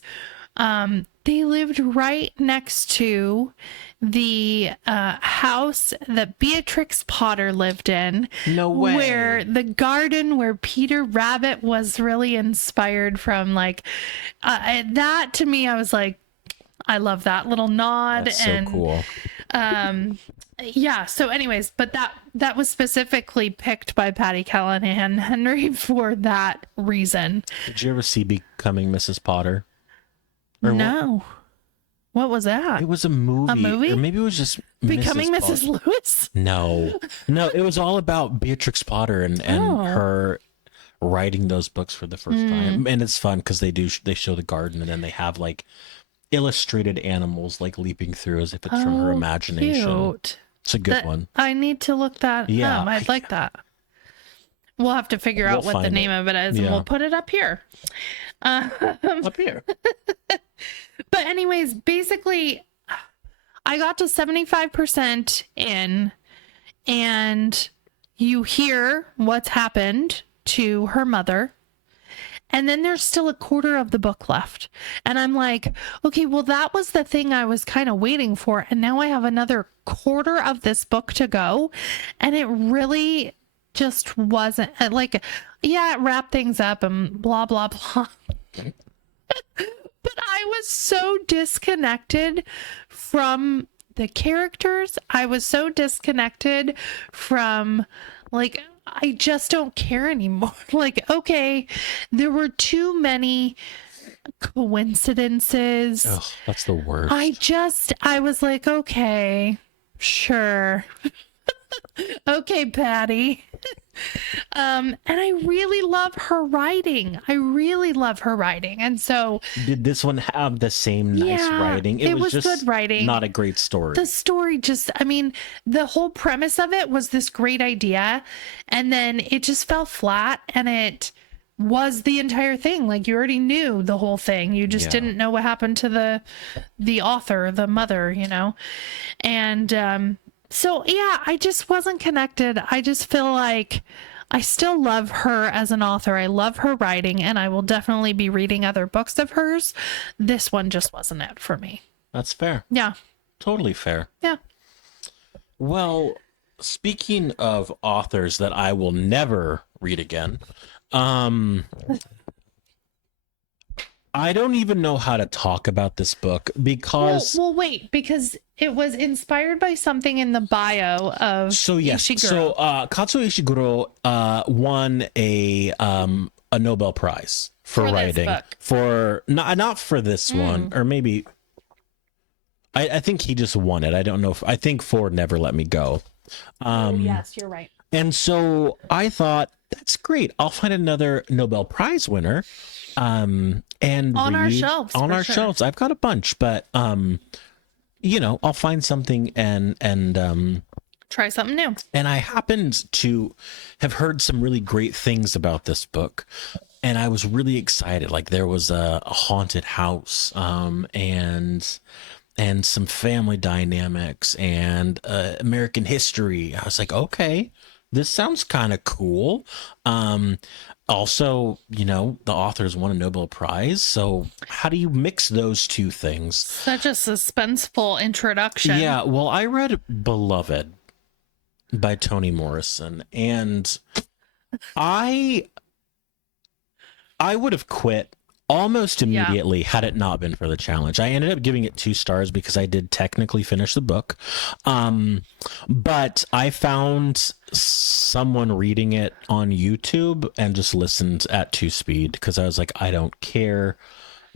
they lived right next to the house that Beatrix Potter lived in. No way. Where the garden where Peter Rabbit was really inspired from. Like, that to me, I was like, I love that little nod. That's so cool. Yeah. So anyways, but that was specifically picked by Patti Callahan Henry for that reason. Did you ever see Becoming Mrs. Potter? No. What was that? It was a movie. A movie? Or maybe it was just Becoming Mrs. Lewis? No, it was all about Beatrix Potter and her writing those books for the first time. And it's fun because they show the garden, and then they have like illustrated animals like leaping through as if it's from her imagination. Cute. It's a good one. I need to look that up. I'd like that. We'll have to figure out what the name of it is, and we'll put it up here. Up here. But anyways, basically, I got to 75% in, and you hear what's happened to her mother. And then there's still a quarter of the book left. And I'm like, okay, well, that was the thing I was kind of waiting for. And now I have another quarter of this book to go. And it really just wasn't like, yeah, it wrapped things up and blah, blah, blah. But I was so disconnected from the characters. I was so disconnected from, like, I just don't care anymore. Like, okay, there were too many coincidences. Oh, that's the worst. I was like, okay, sure. Okay, Patti. And I really love her writing. And so did this one have the same nice writing? It was just good writing. Not a great story. The story just, I mean, the whole premise of it was this great idea, and then it just fell flat, and it was the entire thing. Like, you already knew the whole thing. You just didn't know what happened to the author, the mother, you know? And so, yeah, I just wasn't connected. I just feel like I still love her as an author. I love her writing, and I will definitely be reading other books of hers. This one just wasn't it for me. That's fair. Yeah. Totally fair. Yeah. Well, speaking of authors that I will never read again, I don't even know how to talk about this book because... Well, wait, because it was inspired by something in the bio of Ishiguro. So Kazuo Ishiguro won a Nobel Prize for writing. For not for this one, or maybe... I think he just won it. I don't know. I think for Never Let Me Go. Yes, you're right. And so I thought, that's great. I'll find another Nobel Prize winner. And on our shelves. On our shelves. I've got a bunch, but you know, I'll find something and try something new. And I happened to have heard some really great things about this book. And I was really excited. Like, there was a haunted house, and some family dynamics and American history. I was like, okay, this sounds kind of cool. Also, you know, the authors won a Nobel Prize. So how do you mix those two things? Such a suspenseful introduction. Yeah, well, I read Beloved by Toni Morrison, and I would have quit almost immediately had it not been for the challenge. I ended up giving it 2 stars because I did technically finish the book. But I found someone reading it on YouTube and just listened at 2 speed because I was like, I don't care.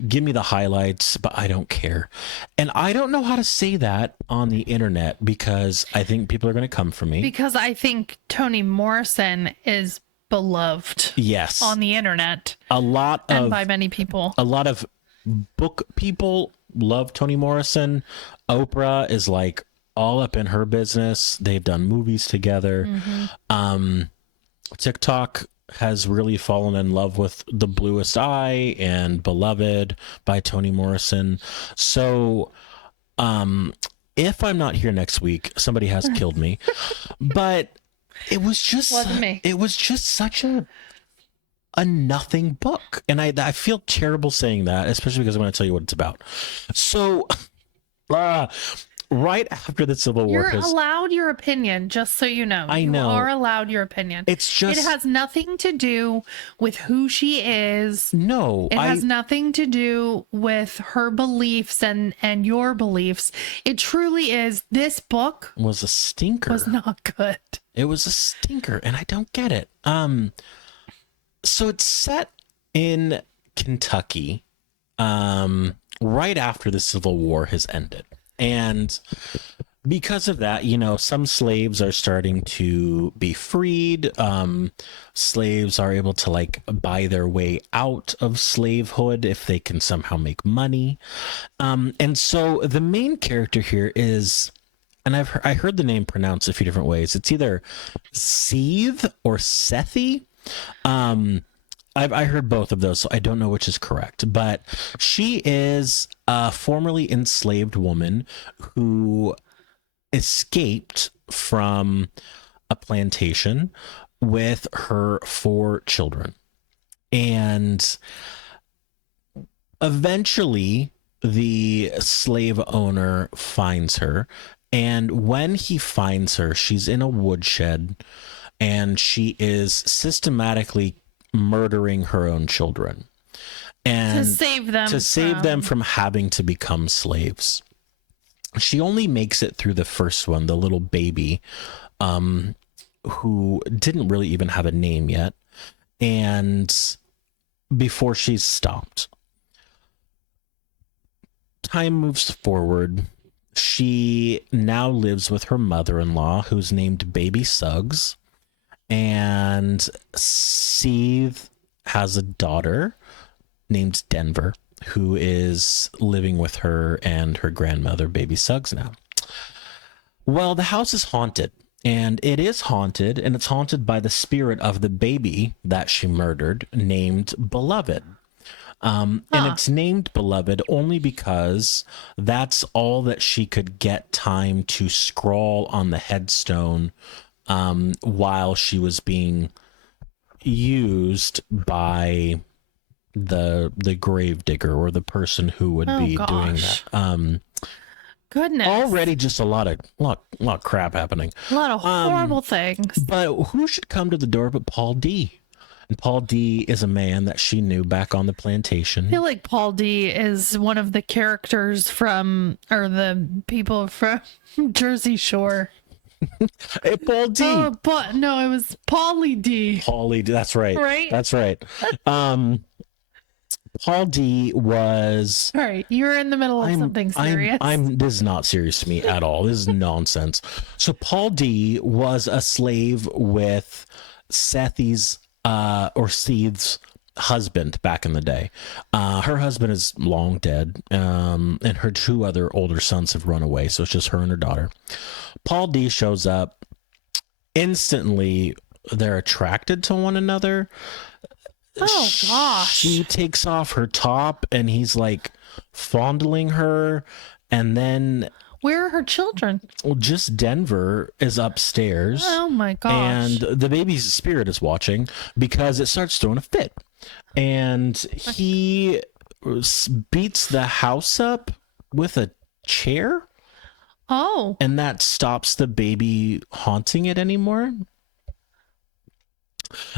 Give me the highlights, but I don't care. And I don't know how to say that on the internet because I think people are going to come for me. Because I think Toni Morrison is beloved. Yes. On the internet. And by many people. A lot of book people love Toni Morrison. Oprah is like all up in her business. They've done movies together. TikTok has really fallen in love with The Bluest Eye and Beloved by Toni Morrison. So if I'm not here next week, somebody has killed me. But it was just wasn't me. It was just such a nothing book. And I feel terrible saying that, especially because I'm going to tell you what it's about. So right after the Civil War, you're allowed your opinion, just so you know. I know. You are allowed your opinion. It's just, it has nothing to do with who she is. No, it has nothing to do with her beliefs and your beliefs. It truly is. This book was a stinker. Was not good. It was a stinker, and I don't get it. So it's set in Kentucky, right after the Civil War has ended. And because of that, you know, some slaves are starting to be freed. Slaves are able to like buy their way out of slavehood if they can somehow make money. And so the main character here is, and I heard the name pronounced a few different ways. It's either Seeth or Sethi. I heard both of those, so I don't know which is correct. But she is a formerly enslaved woman who escaped from a plantation with her 4 children. And eventually, the slave owner finds her. And when he finds her, she's in a woodshed and she is systematically murdering her own children. And to save them from having to become slaves. She only makes it through the first one, the little baby, who didn't really even have a name yet. And before she's stopped. Time moves forward. She now lives with her mother-in-law, who's named Baby Suggs. And Seeth has a daughter named Denver, who is living with her and her grandmother, Baby Suggs, now. Well, the house is haunted. And it is haunted, and it's haunted by the spirit of the baby that she murdered, named Beloved. And it's named Beloved only because that's all that she could get time to scrawl on the headstone while she was being used by the grave digger, or the person who would be doing that. Goodness. Already just a lot of crap happening. A lot of horrible things. But who should come to the door but Paul D? And Paul D is a man that she knew back on the plantation. I feel like Paul D is one of the characters from, or the people from Jersey Shore. Hey, Paul D. Oh, but no, it was Paulie D. Paulie D. That's right. Right? That's right. Paul D was... All right, you're in the middle of something serious. This is not serious to me at all. This is nonsense. So Paul D was a slave with Seeth's husband back in the day. Her husband is long dead, and her 2 other older sons have run away, so it's just her and her daughter. Paul D shows up. Instantly, they're attracted to one another. Oh, gosh. She takes off her top, and he's like fondling her, and then... Where are her children? Well, just Denver is upstairs. Oh my gosh. And the baby's spirit is watching because it starts throwing a fit. And he beats the house up with a chair. Oh. And that stops the baby haunting it anymore.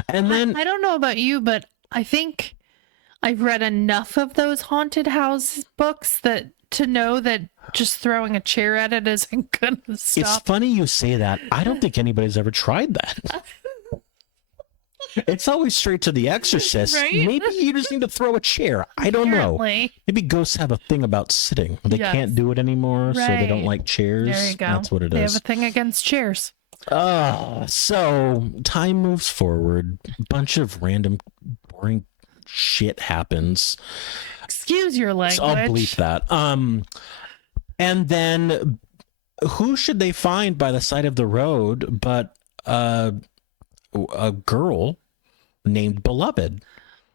And then I don't know about you, but I think I've read enough of those haunted house books to know that just throwing a chair at it isn't gonna stop. It's funny you say that. I don't think anybody's ever tried that. It's always straight to The Exorcist. Right? Maybe you just need to throw a chair. I don't know. Maybe ghosts have a thing about sitting. They can't do it anymore, so they don't like chairs. There you go. That's what it is. They have a thing against chairs. So time moves forward. A bunch of random boring shit happens. Excuse your language. So I'll bleep that. And then who should they find by the side of the road but a girl named Beloved?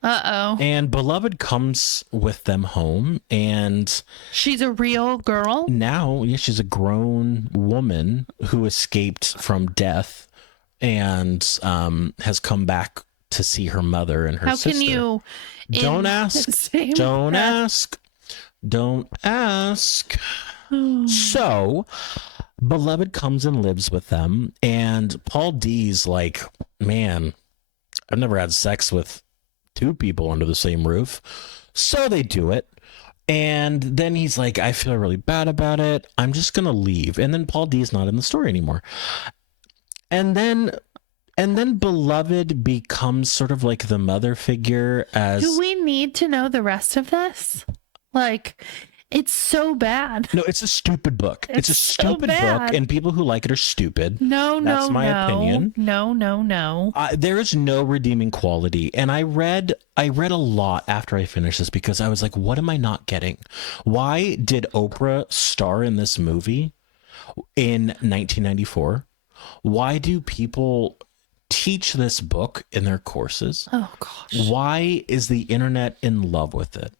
Uh-oh. And Beloved comes with them home, and she's a real girl? Now, yeah, she's a grown woman who escaped from death and has come back to see her mother and her sister. How can you... Don't ask. Don't ask. Don't ask. So, Beloved comes and lives with them, and Paul D's like, man, I've never had sex with 2 people under the same roof. So they do it. And then he's like, I feel really bad about it. I'm just going to leave. And then Paul D is not in the story anymore. And then Beloved becomes sort of like the mother figure as... Do we need to know the rest of this? Like, it's so bad. No, it's a stupid book. It's a stupid book, and people who like it are stupid. That's my opinion. No. There is no redeeming quality. And I read a lot after I finished this because I was like, what am I not getting? Why did Oprah star in this movie in 1994? Why do people teach this book in their courses? Oh gosh. Why is the internet in love with it?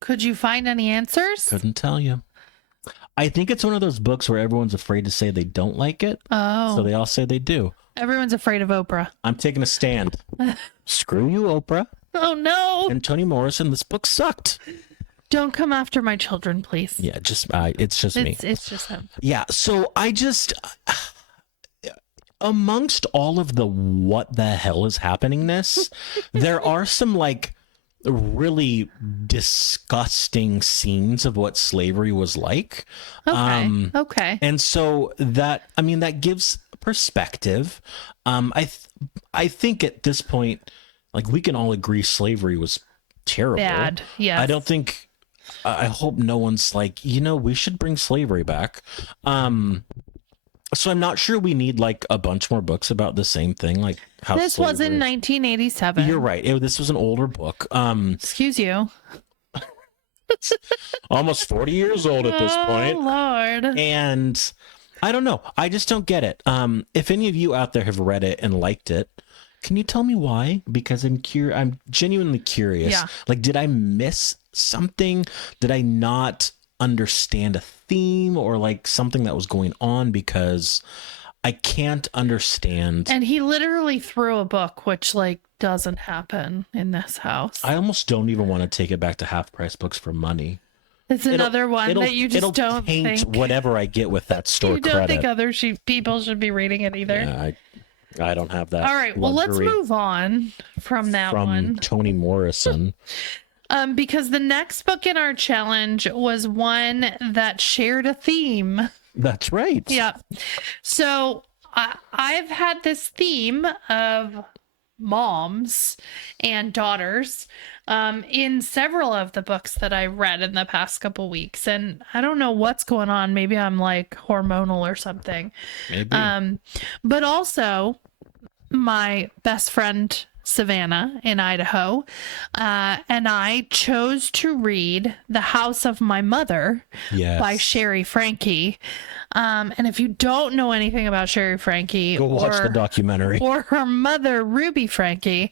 Could you find any answers? Couldn't tell you. I think it's one of those books where everyone's afraid to say they don't like it. Oh. So they all say they do. Everyone's afraid of Oprah. I'm taking a stand. Screw you, Oprah. Oh no. And Toni Morrison, this book sucked. Don't come after my children, please. Yeah, it's just me. It's just him. Yeah, so I just, amongst all of the what the hell is happeningness, there are some like really disgusting scenes of what slavery was like. Okay. Okay. And so that gives perspective. I think at this point, like, we can all agree slavery was terrible. Bad. Yes. I don't think, I hope no one's like, we should bring slavery back. So I'm not sure we need like a bunch more books about the same thing. Like how this was in 1987. You're right. This was an older book. Excuse you. Almost 40 years old at this point. Oh, Lord. And I don't know. I just don't get it. If any of you out there have read it and liked it, can you tell me why? Because I'm genuinely curious. Yeah. Like, did I miss something? Did I not understand a theme or like something that was going on? Because I can't understand. And he literally threw a book, which like doesn't happen in this house. I almost don't even want to take it back to half price books for money. It's another one that you just don't paint think whatever I get with that store you don't credit. think other people should be reading it either. Yeah, I don't have that. All right, well, let's move on from that one. Toni Morrison. Because the next book in our challenge was one that shared a theme. That's right. Yeah. So I've had this theme of moms and daughters in several of the books that I read in the past couple weeks. And I don't know what's going on. Maybe I'm like hormonal or something. Maybe. But also my best friend Savannah in Idaho, and I chose to read The House of My Mother by Shari Franke. And if you don't know anything about Shari Franke, go watch the documentary, or her mother, Ruby Franke,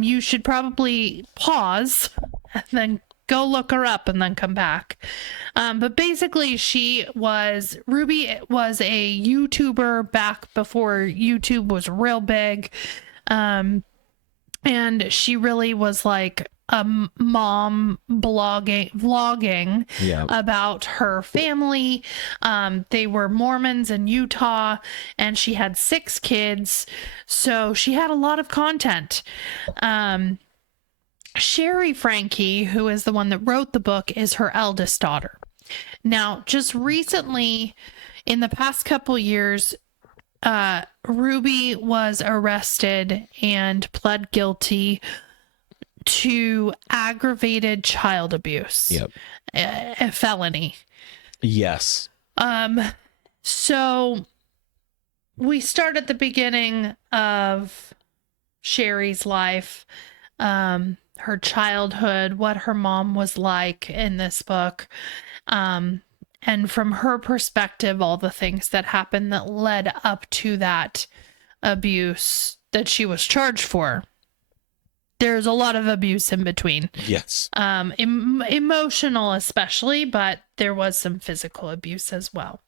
you should probably pause and then go look her up and then come back. But basically Ruby was a YouTuber back before YouTube was real big. And she really was like a mom vlogging about her family. They were Mormons in Utah, and she had 6 kids. So she had a lot of content. Shari Franke, who is the one that wrote the book, is her eldest daughter. Now, just recently, in the past couple years, Ruby was arrested and pled guilty to aggravated child abuse. Yep. A felony. Yes. So we start at the beginning of Shari's life, her childhood, what her mom was like in this book. And from her perspective, all the things that happened that led up to that abuse that she was charged for. There's a lot of abuse in between. Yes. Emotional especially, but there was some physical abuse as well.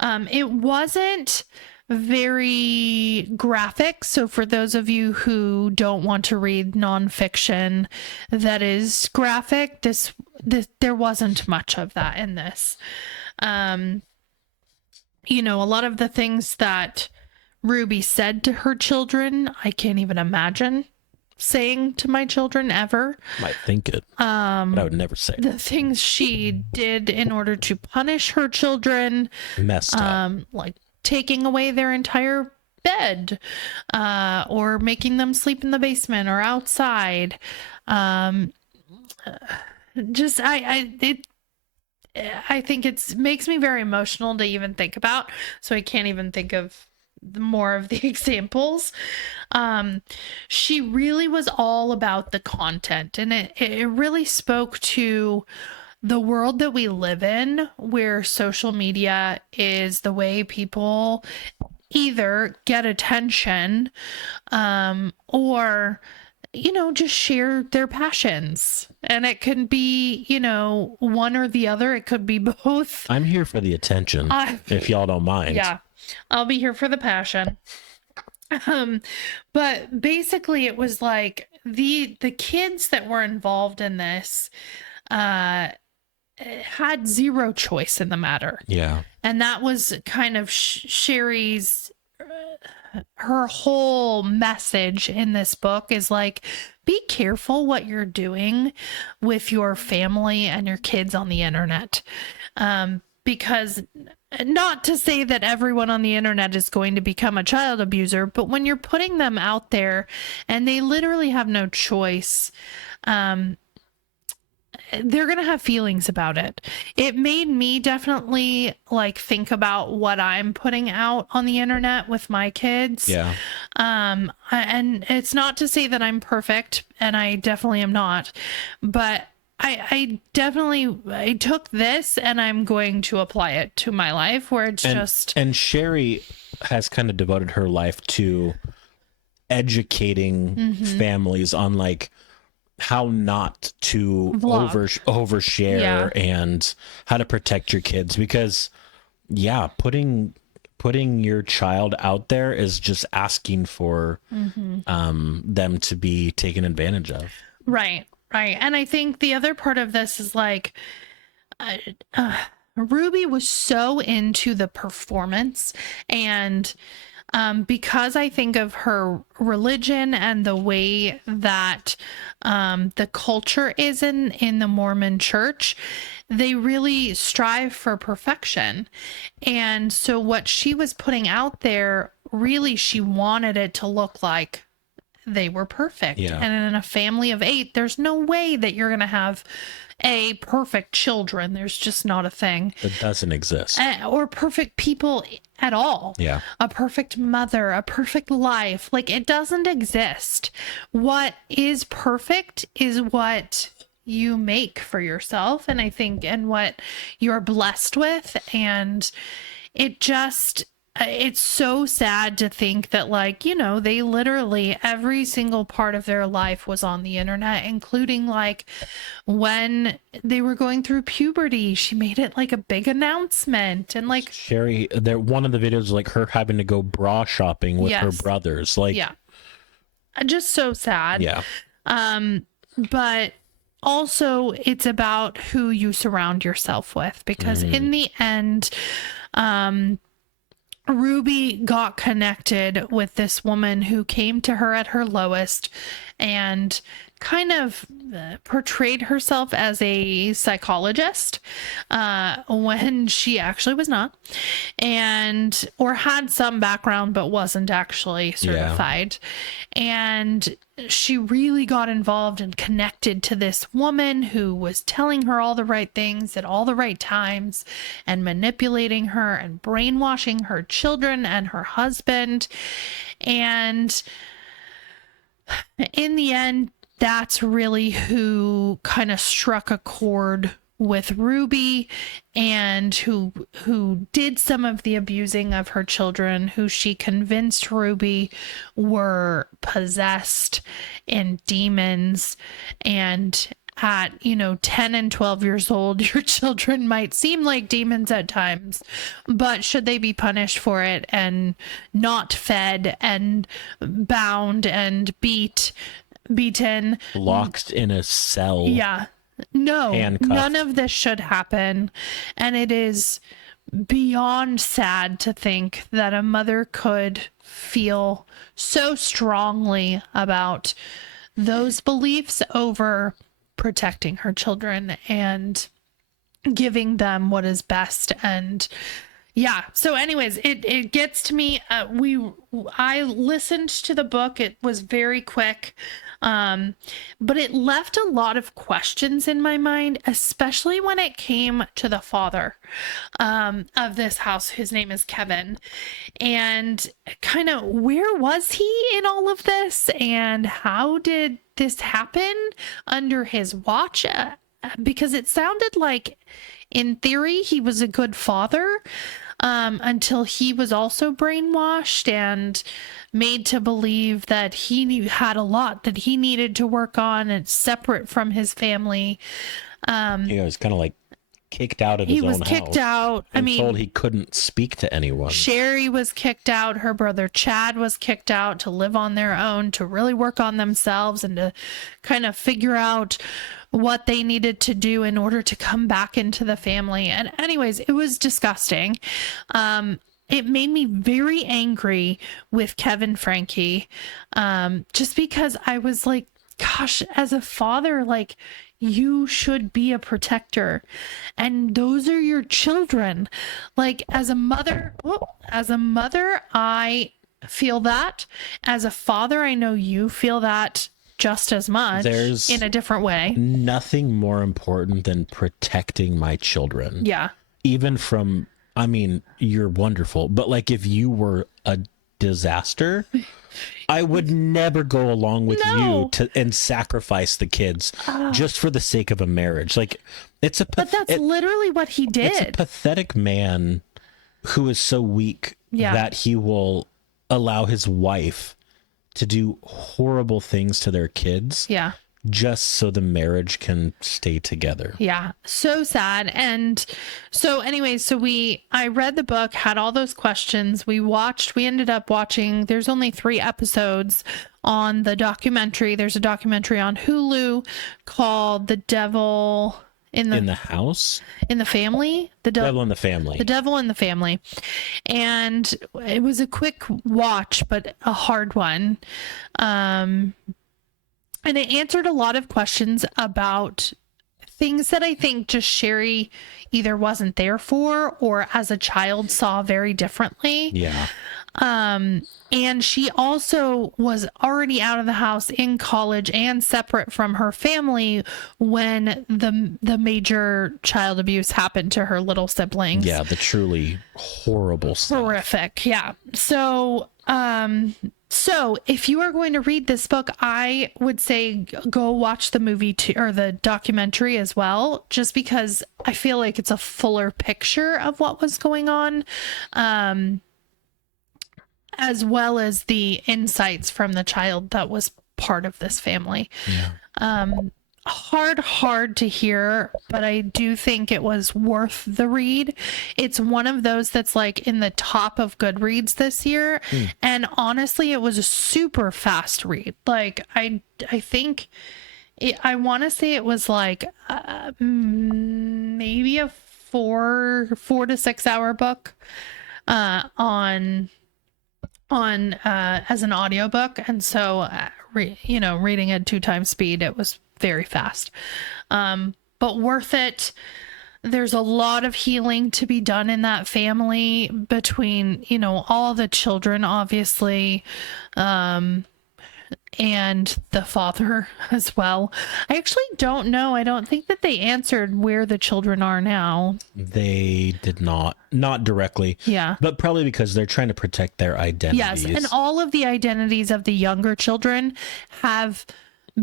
It wasn't very graphic. So for those of you who don't want to read nonfiction that is graphic, there wasn't much of that in this. A lot of the things that Ruby said to her children, I can't even imagine saying to my children ever. Might think it, but I would never say it. The things she did in order to punish her children, messed up. Like taking away their entire bed, or making them sleep in the basement or outside. I think it makes me very emotional to even think about. So I can't even think of more of the examples. She really was all about the content, and it really spoke to the world that we live in, where social media is the way people either get attention, or, just share their passions. And it could be, one or the other. It could be both. I'm here for the attention, if y'all don't mind. Yeah, I'll be here for the passion. But basically it was like the kids that were involved in this had zero choice in the matter. Yeah. And that was kind of Sherry's her whole message in this book is like, be careful what you're doing with your family and your kids on the internet. Because not to say that everyone on the internet is going to become a child abuser, but when you're putting them out there and they literally have no choice, they're going to have feelings about it. It made me definitely like think about what I'm putting out on the internet with my kids. Yeah. And it's not to say that I'm perfect, and I definitely am not, but I definitely took this and I'm going to apply it to my life where it's and Shari has kind of devoted her life to educating families on like how not to overshare and how to protect your kids, because putting your child out there is just asking for them to be taken advantage of. Right. And I think the other part of this is like Ruby was so into the performance, and because I think of her religion and the way that the culture is in the Mormon church, they really strive for perfection. And so what she was putting out there, really, she wanted it to look like they were perfect. Yeah. And in a family of 8, there's no way that you're going to have perfect children. There's just not a thing. It doesn't exist. Or perfect people at all. Yeah. A perfect mother, a perfect life. Like, it doesn't exist. What is perfect is what you make for yourself, and I think, and what you're blessed with. And it just, it's so sad to think that, like, they literally, every single part of their life was on the internet, including like when they were going through puberty. She made it like a big announcement. And like Shari, one of the videos was like her having to go bra shopping with her brothers. Like, just so sad. Yeah. But also it's about who you surround yourself with, because in the end, Ruby got connected with this woman who came to her at her lowest and kind of portrayed herself as a psychologist when she actually was not, or had some background but wasn't actually certified. And she really got involved and connected to this woman who was telling her all the right things at all the right times and manipulating her and brainwashing her children and her husband. And in the end, that's really who kind of struck a chord with Ruby, and who did some of the abusing of her children, who she convinced Ruby were possessed in demons. And at 10 and 12 years old, your children might seem like demons at times, but should they be punished for it and not fed and bound and beaten, locked in a cell? No, handcuffed. None of this should happen. And it is beyond sad to think that a mother could feel so strongly about those beliefs over protecting her children and giving them what is best. And so anyways, it gets to me. I listened to the book. It was very quick. But it left a lot of questions in my mind, especially when it came to the father of this house, whose name is Kevin, and kind of where was he in all of this, and how did this happen under his watch? Because it sounded like, in theory, he was a good father. until he was also brainwashed and made to believe that had a lot that he needed to work on and separate from his family. He was kind of like kicked out of his own house. He was kicked out. I mean, told he couldn't speak to anyone. Shari was kicked out. Her brother Chad was kicked out to live on their own, to really work on themselves and to kind of figure out what they needed to do in order to come back into the family. And anyways, it was disgusting. It made me very angry with Kevin Franke, just because I was like, gosh, as a father, like, you should be a protector, and those are your children. Like, as a mother, I feel that. As a father, I know you feel that just as much. There's in a different way. Nothing more important than protecting my children. Yeah. Even from, I mean, you're wonderful, but like if you were a disaster, I would never go along with you and sacrifice the kids just for the sake of a marriage. Like, but that's literally what he did. It's a pathetic man who is so weak that he will allow his wife to do horrible things to their kids. Yeah. Just so the marriage can stay together. Yeah. So sad. And so anyways, I read the book, had all those questions. We ended up watching, there's only 3 episodes on the documentary. There's a documentary on Hulu called The Devil in the House? In the Family? The Devil in the Family. The Devil in the Family. And it was a quick watch, but a hard one. And it answered a lot of questions about things that I think just Shari either wasn't there for or as a child saw very differently. Yeah. And she also was already out of the house in college and separate from her family when the major child abuse happened to her little siblings. Yeah, the truly horrible stuff. Horrific. Yeah. So if you are going to read this book, I would say go watch the movie or the documentary as well, just because I feel like it's a fuller picture of what was going on, as well as the insights from the child that was part of this family. Yeah. Hard to hear, but I do think it was worth the read. It's one of those that's like in the top of Goodreads this year. And honestly, it was a super fast read. Like I think I want to say it was like maybe a 4 to 6 hour book on as an audiobook. And so reading at 2 times speed, it was very fast, but worth it. There's a lot of healing to be done in that family between, all the children, obviously, and the father as well. I actually don't know. I don't think that they answered where the children are now. They did not directly. Yeah. But probably because they're trying to protect their identities. Yes. And all of the identities of the younger children have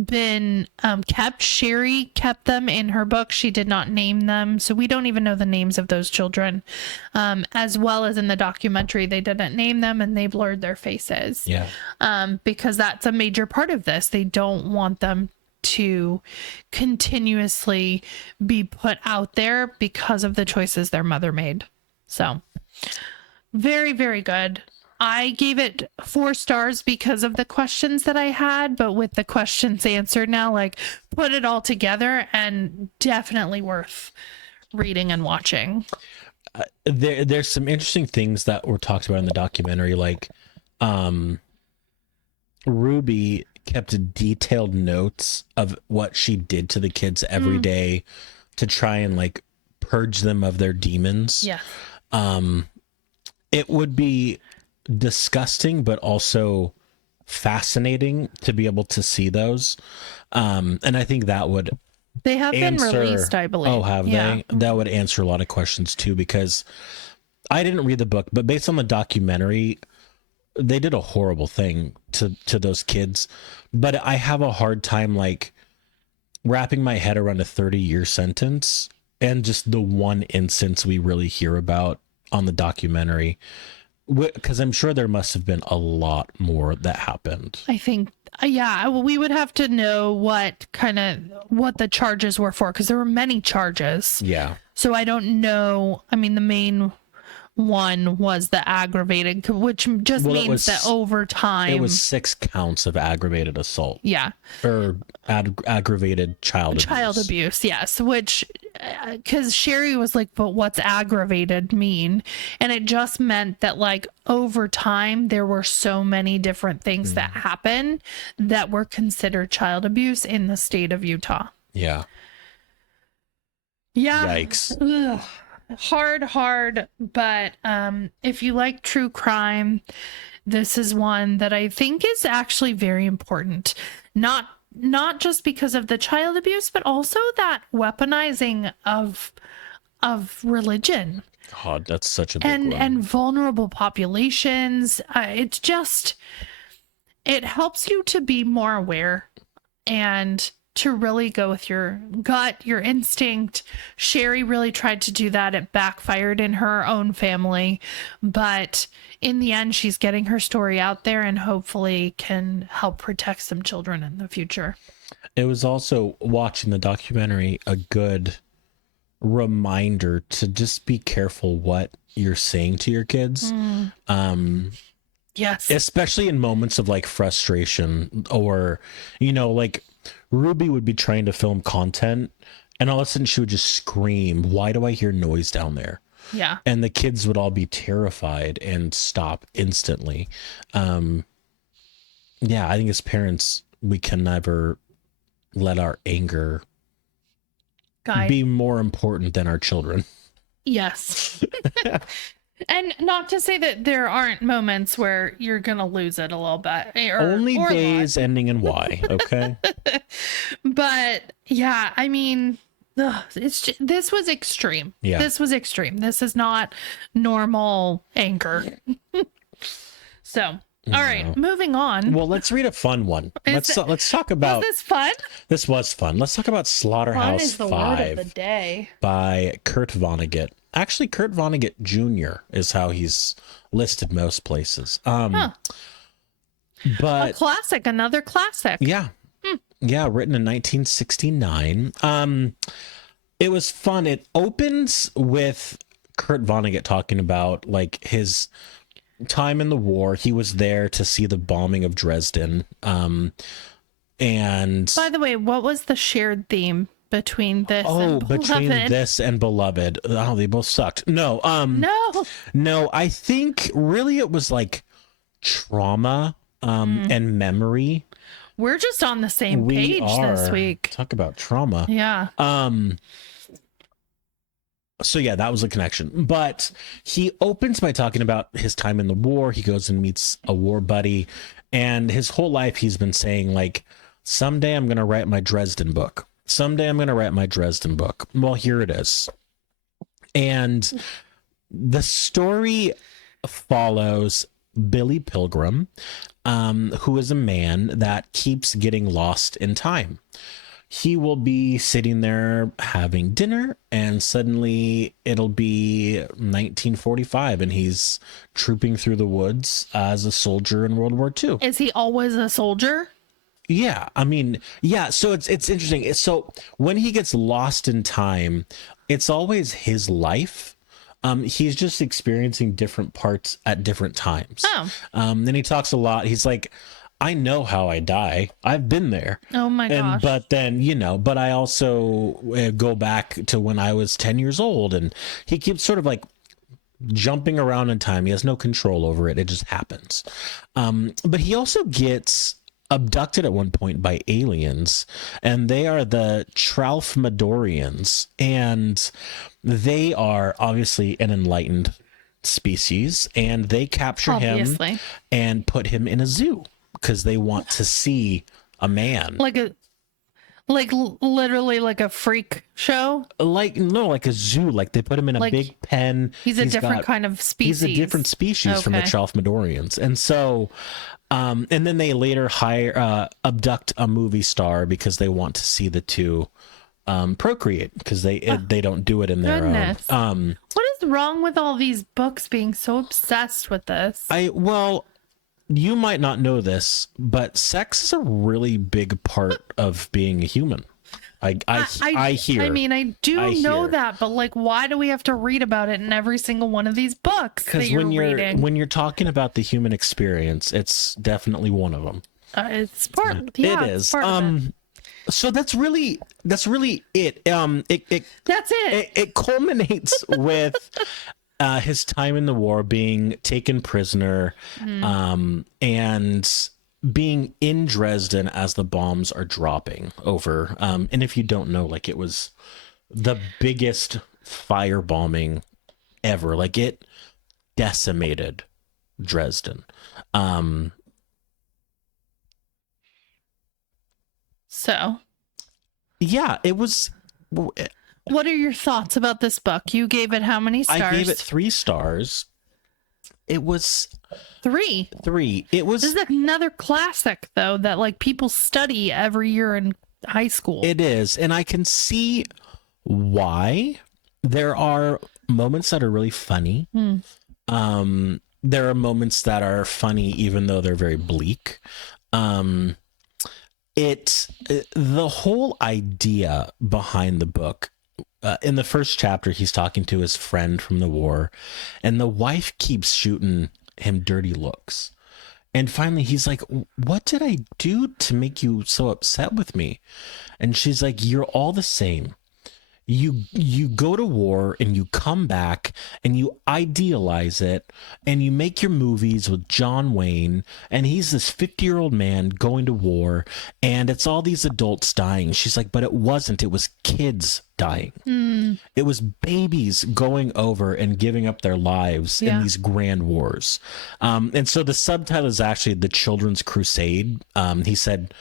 been kept. Shari kept them in her book. She did not name them, so we don't even know the names of those children. As well as in the documentary, they didn't name them and they blurred their faces. Yeah. Because that's a major part of this. They don't want them to continuously be put out there because of the choices their mother made. So very, very good. I gave it 4 stars because of the questions that I had, but with the questions answered now, like, put it all together, and definitely worth reading and watching. There's some interesting things that were talked about in the documentary, like Ruby kept detailed notes of what she did to the kids every day to try and like purge them of their demons. Yeah. It would be disgusting but also fascinating to be able to see those, and I think that would they have been released, I believe. Oh, have they? That would answer a lot of questions too, because I didn't read the book, but based on the documentary, they did a horrible thing to those kids. But I have a hard time like wrapping my head around a 30-year sentence and just the one instance we really hear about on the documentary, because I'm sure there must have been a lot more that happened. I think, yeah, we would have to know what the charges were for, because there were many charges. Yeah. So I don't know. I mean, the main one was the aggravated, which just means that over time it was 6 counts of aggravated assault. Yeah. Or aggravated child abuse. Yes. Which, because Shari was like, but what's aggravated mean? And it just meant that, like, over time, there were so many different things that happened that were considered child abuse in the state of Utah. Yeah. Yeah. Yikes. Ugh. Hard, but if you like true crime, this is one that I think is actually very important. Not just because of the child abuse, but also that weaponizing of religion. God, that's such a big one. And vulnerable populations. It's just, it helps you to be more aware and to really go with your gut, your instinct. Shari really tried to do that. It backfired in her own family. But in the end, she's getting her story out there and hopefully can help protect some children in the future. It was also, watching the documentary, a good reminder to just be careful what you're saying to your kids. Yes. Especially in moments of like frustration, or, you know, like Ruby would be trying to film content and all of a sudden she would just scream, "Why do I hear noise down there?" Yeah. And the kids would all be terrified and stop instantly. Yeah, I think as parents, we can never let our anger be more important than our children. Yes. And not to say that there aren't moments where you're going to lose it a little bit. Only days ending in Y, okay? But yeah, I mean, this was extreme. Yeah. This was extreme. This is not normal anger. So, all right, moving on. Well, let's read a fun one. Let's talk about... Was this fun? This was fun. Let's talk about Slaughterhouse-Five. Fun is the word of the day. By Kurt Vonnegut. Actually, Kurt Vonnegut Jr. is how he's listed most places. But a classic, another classic. Yeah. Yeah, written in 1969. It was fun. It opens with Kurt Vonnegut talking about like his time in the war. He was there to see the bombing of Dresden. And by the way, what was the shared theme between this and Beloved? Between this and Beloved. Oh, they both sucked. No, I think really it was like trauma and memory. We're just on the same page this week. Talk about trauma. Yeah. So yeah, that was a connection. But he opens by talking about his time in the war. He goes and meets a war buddy, and his whole life he's been saying like, someday I'm going to write my Dresden book. Someday I'm going to write my Dresden book. Well, here it is. And the story follows Billy Pilgrim, who is a man that keeps getting lost in time. He will be sitting there having dinner, and suddenly it'll be 1945, and he's trooping through the woods as a soldier in World War II. Is he always a soldier? Yeah, I mean, yeah, so it's interesting. So when he gets lost in time, it's always his life. He's just experiencing different parts at different times. Oh. Then he talks a lot. He's like, I know how I die. I've been there. Oh my gosh. But then, but I also go back to when I was 10 years old, and he keeps sort of like jumping around in time. He has no control over it. It just happens. But he also gets abducted at one point by aliens, and they are the Tralfamadorians, and they are obviously an enlightened species, and they capture him and put him in a zoo because they want to see a man, literally like a freak show, like a zoo. Like they put him in a big pen. He's a different kind of species. He's a different species from the Tralfamadorians, and so and then they later abduct a movie star because they want to see the two procreate because they don't do it in their Goodness. own. What is wrong with all these books being so obsessed with this? Well, you might not know this, but sex is a really big part of being a human. I hear. I mean, I do know that, but like, why do we have to read about it in every single one of these books that you're reading? When you're talking about the human experience, it's definitely one of them. It's part. Yeah, it is. It's part of it. So that's really it. That's it. It culminates with his time in the war, being taken prisoner, and being in Dresden as the bombs are dropping over. And if you don't know, like, it was the biggest firebombing ever. Like, it decimated Dresden. So, yeah, it was. What are your thoughts about this book? You gave it how many stars? I gave it 3 stars. It was 3. 3. It was. This is another classic, though, that like people study every year in high school. It is, and I can see why. There are moments that are really funny. There are moments that are funny, even though they're very bleak. The whole idea behind the book, in the first chapter, he's talking to his friend from the war, and the wife keeps shooting him dirty looks. And finally, he's like, what did I do to make you so upset with me? And she's like, you're all the same. You go to war and you come back and you idealize it and you make your movies with John Wayne, and he's this 50-year-old man going to war and it's all these adults dying. She's like, but it wasn't. It was kids dying. It was babies going over and giving up their lives in these grand wars. And so the subtitle is actually The Children's Crusade. He said,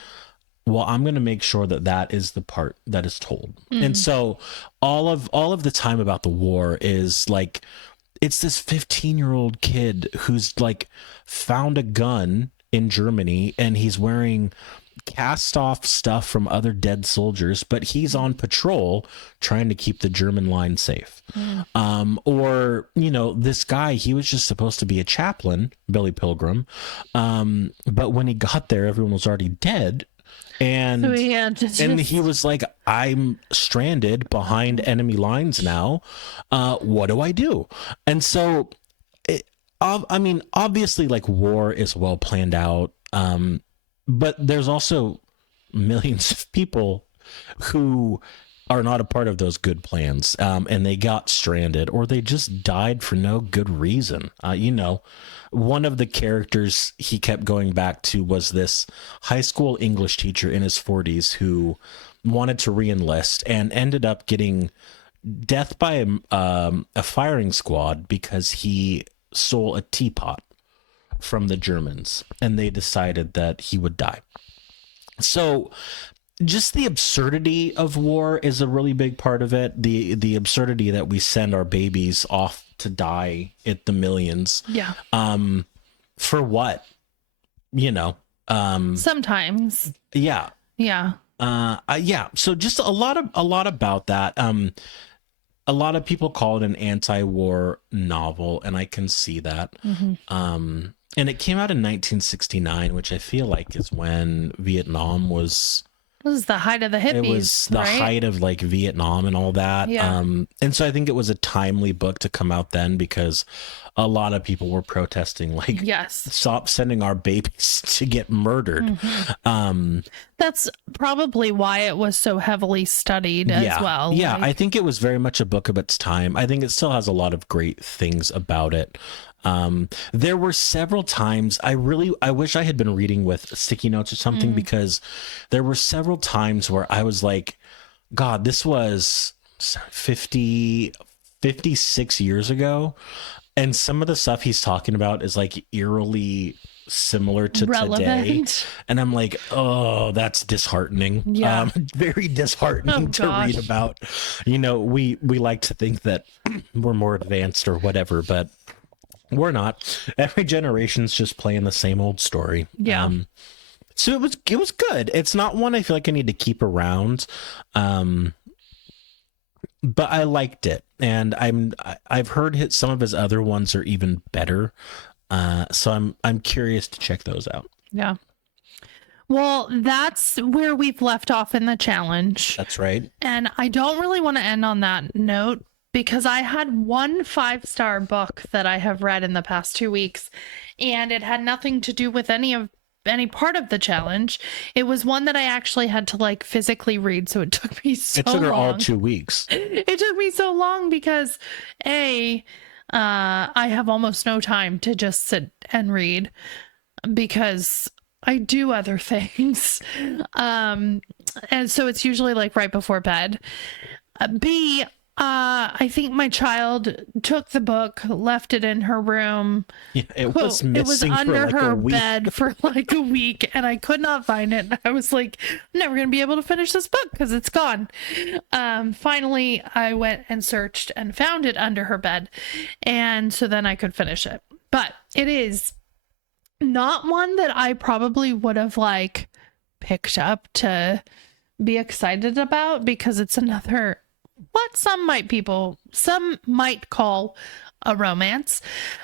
well, I'm going to make sure that is the part that is told. And so all of the time about the war is like, it's this 15-year-old kid who's like found a gun in Germany and he's wearing cast off stuff from other dead soldiers, but he's on patrol trying to keep the German line safe. Or, this guy, he was just supposed to be a chaplain, Billy Pilgrim. But when he got there, everyone was already dead. And he was like, I'm stranded behind enemy lines now. What do I do? And so, obviously, like, war is well planned out. But there's also millions of people who are not a part of those good plans. And they got stranded or they just died for no good reason. One of the characters he kept going back to was this high school English teacher in his 40s who wanted to re-enlist and ended up getting death by a firing squad because he stole a teapot from the Germans and they decided that he would die. So just the absurdity of war is a really big part of it. The absurdity that we send our babies off to die at the millions. Yeah. For what? Sometimes. Yeah. Yeah. Yeah. So just a lot about that. A lot of people call it an anti-war novel, and I can see that. And it came out in 1969, which I feel like is when Vietnam was. This is the height of the hippies. It was the height of like Vietnam and all that. Yeah. And so I think it was a timely book to come out then because a lot of people were protesting, like, stop sending our babies to get murdered. That's probably why it was so heavily studied as well. Yeah, I think it was very much a book of its time. I think it still has a lot of great things about it. There were several times I wish I had been reading with sticky notes or something because there were several times where I was like, God, this was 56 years ago. And some of the stuff he's talking about is like eerily similar to today. And I'm like, oh, that's disheartening. Yeah. Very disheartening to read about. We like to think that we're more advanced or whatever, but we're not. Every generation's just playing the same old story. Yeah. So it was good. It's not one I feel like I need to keep around. but I liked it, and I've heard some of his other ones are even better. So I'm curious to check those out. Yeah. Well, that's where we've left off in the challenge. That's right. And I don't really want to end on that note because I had one 5-star book that I have read in the past 2 weeks, and it had nothing to do with any part of the challenge. It was one that I actually had to like physically read, so it took me so long. It took her all 2 weeks. It took me so long because I have almost no time to just sit and read because I do other things. And so it's usually like right before bed. B, I think my child took the book, left it in her room. Yeah, it was missing under for like her a week. bed for like a week, and I could not find it. I was like, I'm never going to be able to finish this book because it's gone. Finally, I went and searched and found it under her bed, and so then I could finish it. But it is not one that I probably would have like picked up to be excited about because it's another what some might call a romance.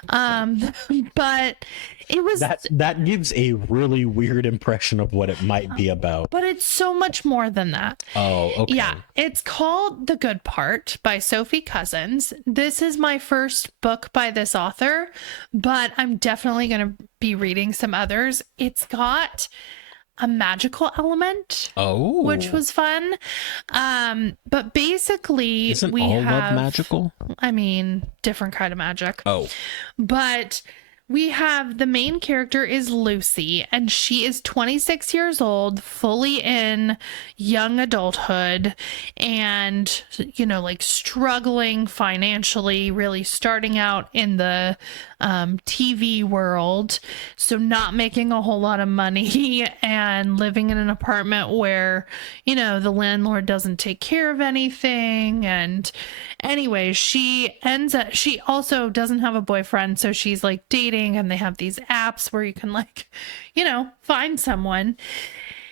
But it was that gives a really weird impression of what it might be about. But it's so much more than that. Oh, okay. Yeah, it's called The Good Part by Sophie Cousens. This is my first book by this author, but I'm definitely going to be reading some others. It's got a magical element, which was fun. But basically, isn't all love magical? I mean, different kind of magic. Oh, but we have the main character is Lucy, and she is 26 years old, fully in young adulthood, and, you know, like struggling financially, really starting out in the TV world. So not making a whole lot of money and living in an apartment where, you know, the landlord doesn't take care of anything. And anyway, she also doesn't have a boyfriend. So she's like dating, and they have these apps where you can like, you know, find someone.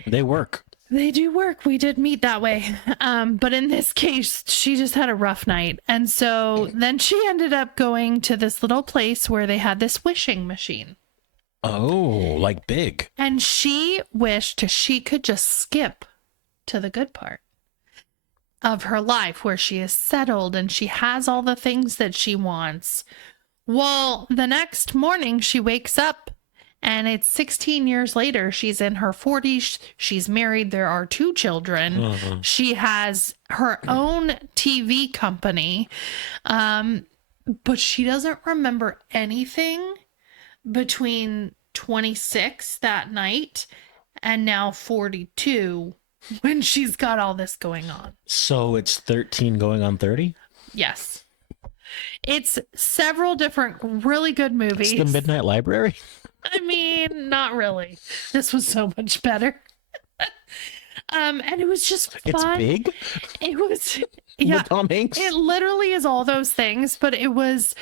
They work. They do work. We did meet that way. But in this case, she just had a rough night. And so then she ended up going to this little place where they had this wishing machine. Oh, like big. And she wished she could just skip to the good part of her life where she is settled and she has all the things that she wants. Well, the next morning she wakes up and it's 16 years later. She's in her 40s. She's married. There are 2 children. She has her own TV company. But she doesn't remember anything between 26 that night and now 42 when she's got all this going on. So it's 13 going on 30? Yes. It's several different really good movies. It's the Midnight Library? I mean, not really. This was so much better. And it was just fun. It's big? It was, yeah. With Tom Hanks? It literally is all those things, but it was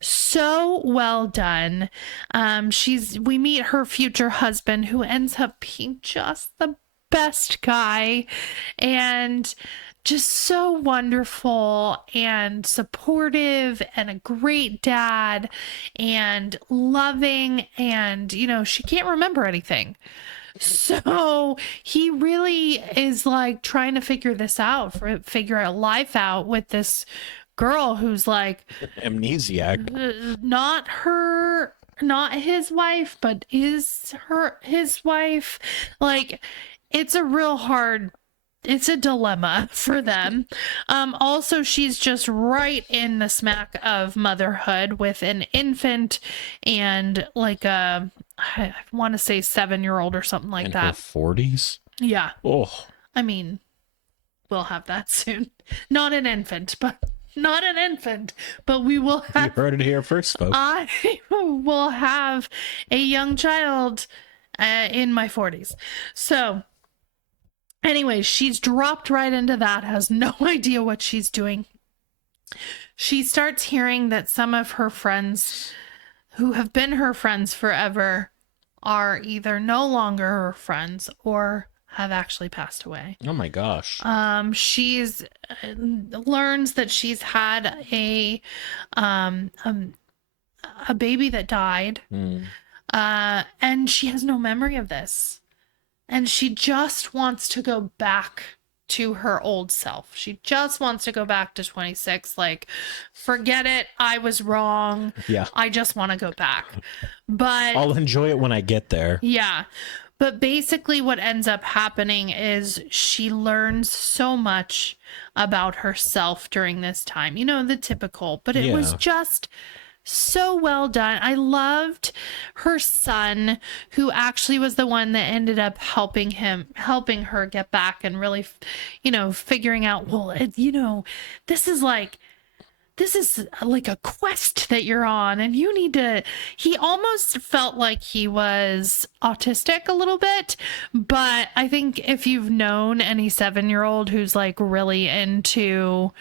so well done. We meet her future husband, who ends up being just the best guy and just so wonderful and supportive and a great dad and loving, and you know, she can't remember anything. So he really is like trying to figure life out with this girl who's like amnesiac. Not his wife, but is his wife. Like, it's a dilemma for them. Also, she's just right in the smack of motherhood with an infant and like I want to say 7-year-old or something like that. In her 40s? Yeah. Oh. I mean, we'll have that soon. Not an infant, but we will have. You heard it here first, folks. I will have a young child in my 40s. So anyway, she's dropped right into that, has no idea what she's doing. She starts hearing that some of her friends who have been her friends forever are either no longer her friends or have actually passed away. Oh my gosh. She's learns that she's had a baby that died, and she has no memory of this, and she just wants to go back to her old self. She just wants to go back to 26. Like, forget it. I was wrong. Yeah. I just want to go back. But I'll enjoy it when I get there. yeah. But basically what ends up happening is she learns so much about herself during this time. You know, the typical, but it was just so well done. I loved her son, who actually was the one that ended up helping her get back and really, you know, figuring out, well, this is like a quest that you're on, and you need to. He almost felt like he was autistic a little bit, but I think if you've known any 7-year-old who's like really into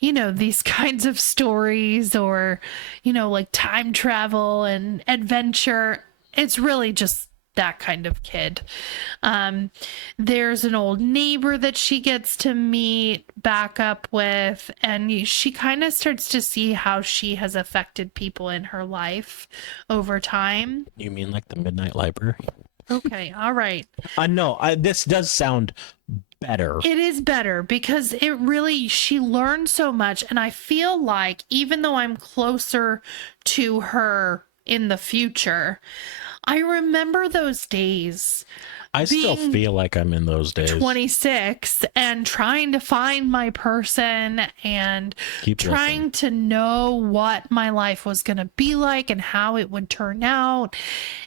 you know, these kinds of stories, or, you know, like time travel and adventure, it's really just that kind of kid. There's an old neighbor that she gets to meet back up with, and she kind of starts to see how she has affected people in her life over time. You mean like the Midnight Library? Okay, all right. No, this does sound better. It is better because she learned so much, and I feel like even though I'm closer to her in the future, I remember those days. I still feel like I'm in those days. 26 and trying to find my person and trying to know what my life was going to be like and how it would turn out.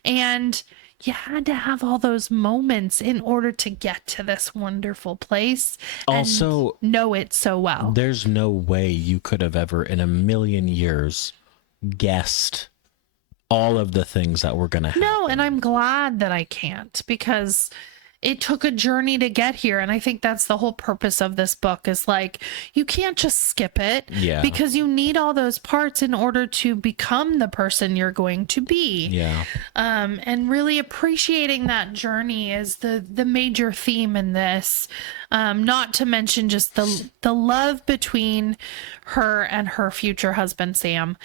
And you had to have all those moments in order to get to this wonderful place. Also, and know it so well. There's no way you could have ever in a million years guessed all of the things that were going to happen. No, and I'm glad that I can't, because it took a journey to get here. And I think that's the whole purpose of this book, is like, you can't just skip it, because you need all those parts in order to become the person you're going to be. Yeah. And really appreciating that journey is the major theme in this. Not to mention just the love between her and her future husband, Sam.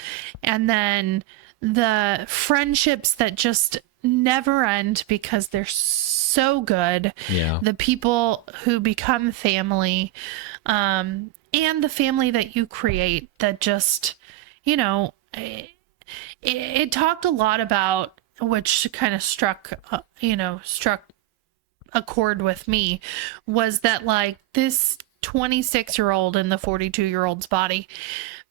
And then the friendships that just never end because they're so good. Yeah. The people who become family, and the family that you create that just, you know, it talked a lot about, which kind of struck a chord with me, was that like this 26-year-old in the 42-year-old's body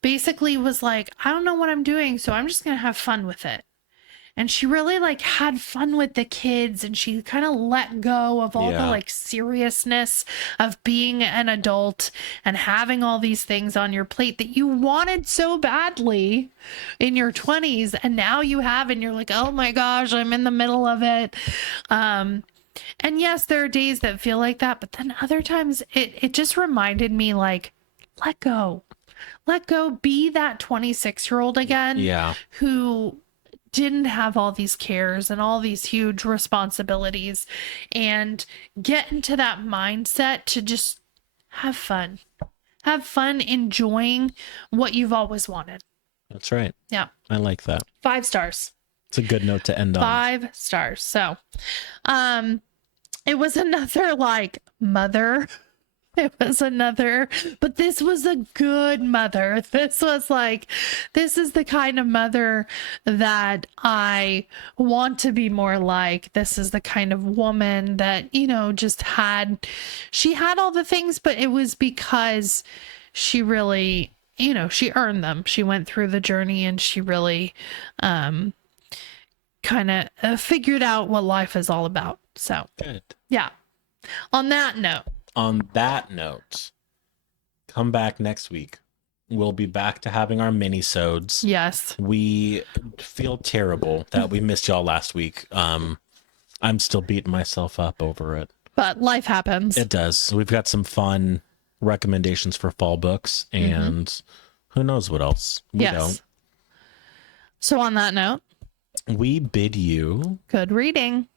basically was like, I don't know what I'm doing, so I'm just going to have fun with it. And she really like had fun with the kids, and she kind of let go of all the like seriousness of being an adult and having all these things on your plate that you wanted so badly in your 20s, and now you have, and you're like, oh my gosh, I'm in the middle of it. And yes, there are days that feel like that, but then other times it just reminded me, like, let go, be that 26-year-old again. Yeah. Who didn't have all these cares and all these huge responsibilities, and get into that mindset to just have fun enjoying what you've always wanted. That's right. Yeah. I like that. 5 stars. It's a good note to end on. 5 stars. So, it was another like mother. It was another, but this was a good mother. This was like, this is the kind of mother that I want to be more like. This is the kind of woman that, you know, she had all the things, but it was because she really, you know, she earned them. She went through the journey, and she really kind of figured out what life is all about. So, good. Yeah. On that note, come back next week. We'll be back to having our mini-sodes. Yes. We feel terrible that we missed y'all last week. I'm still beating myself up over it. But life happens. It does. We've got some fun recommendations for fall books, and who knows what else. We don't. So on that note, we bid you good reading.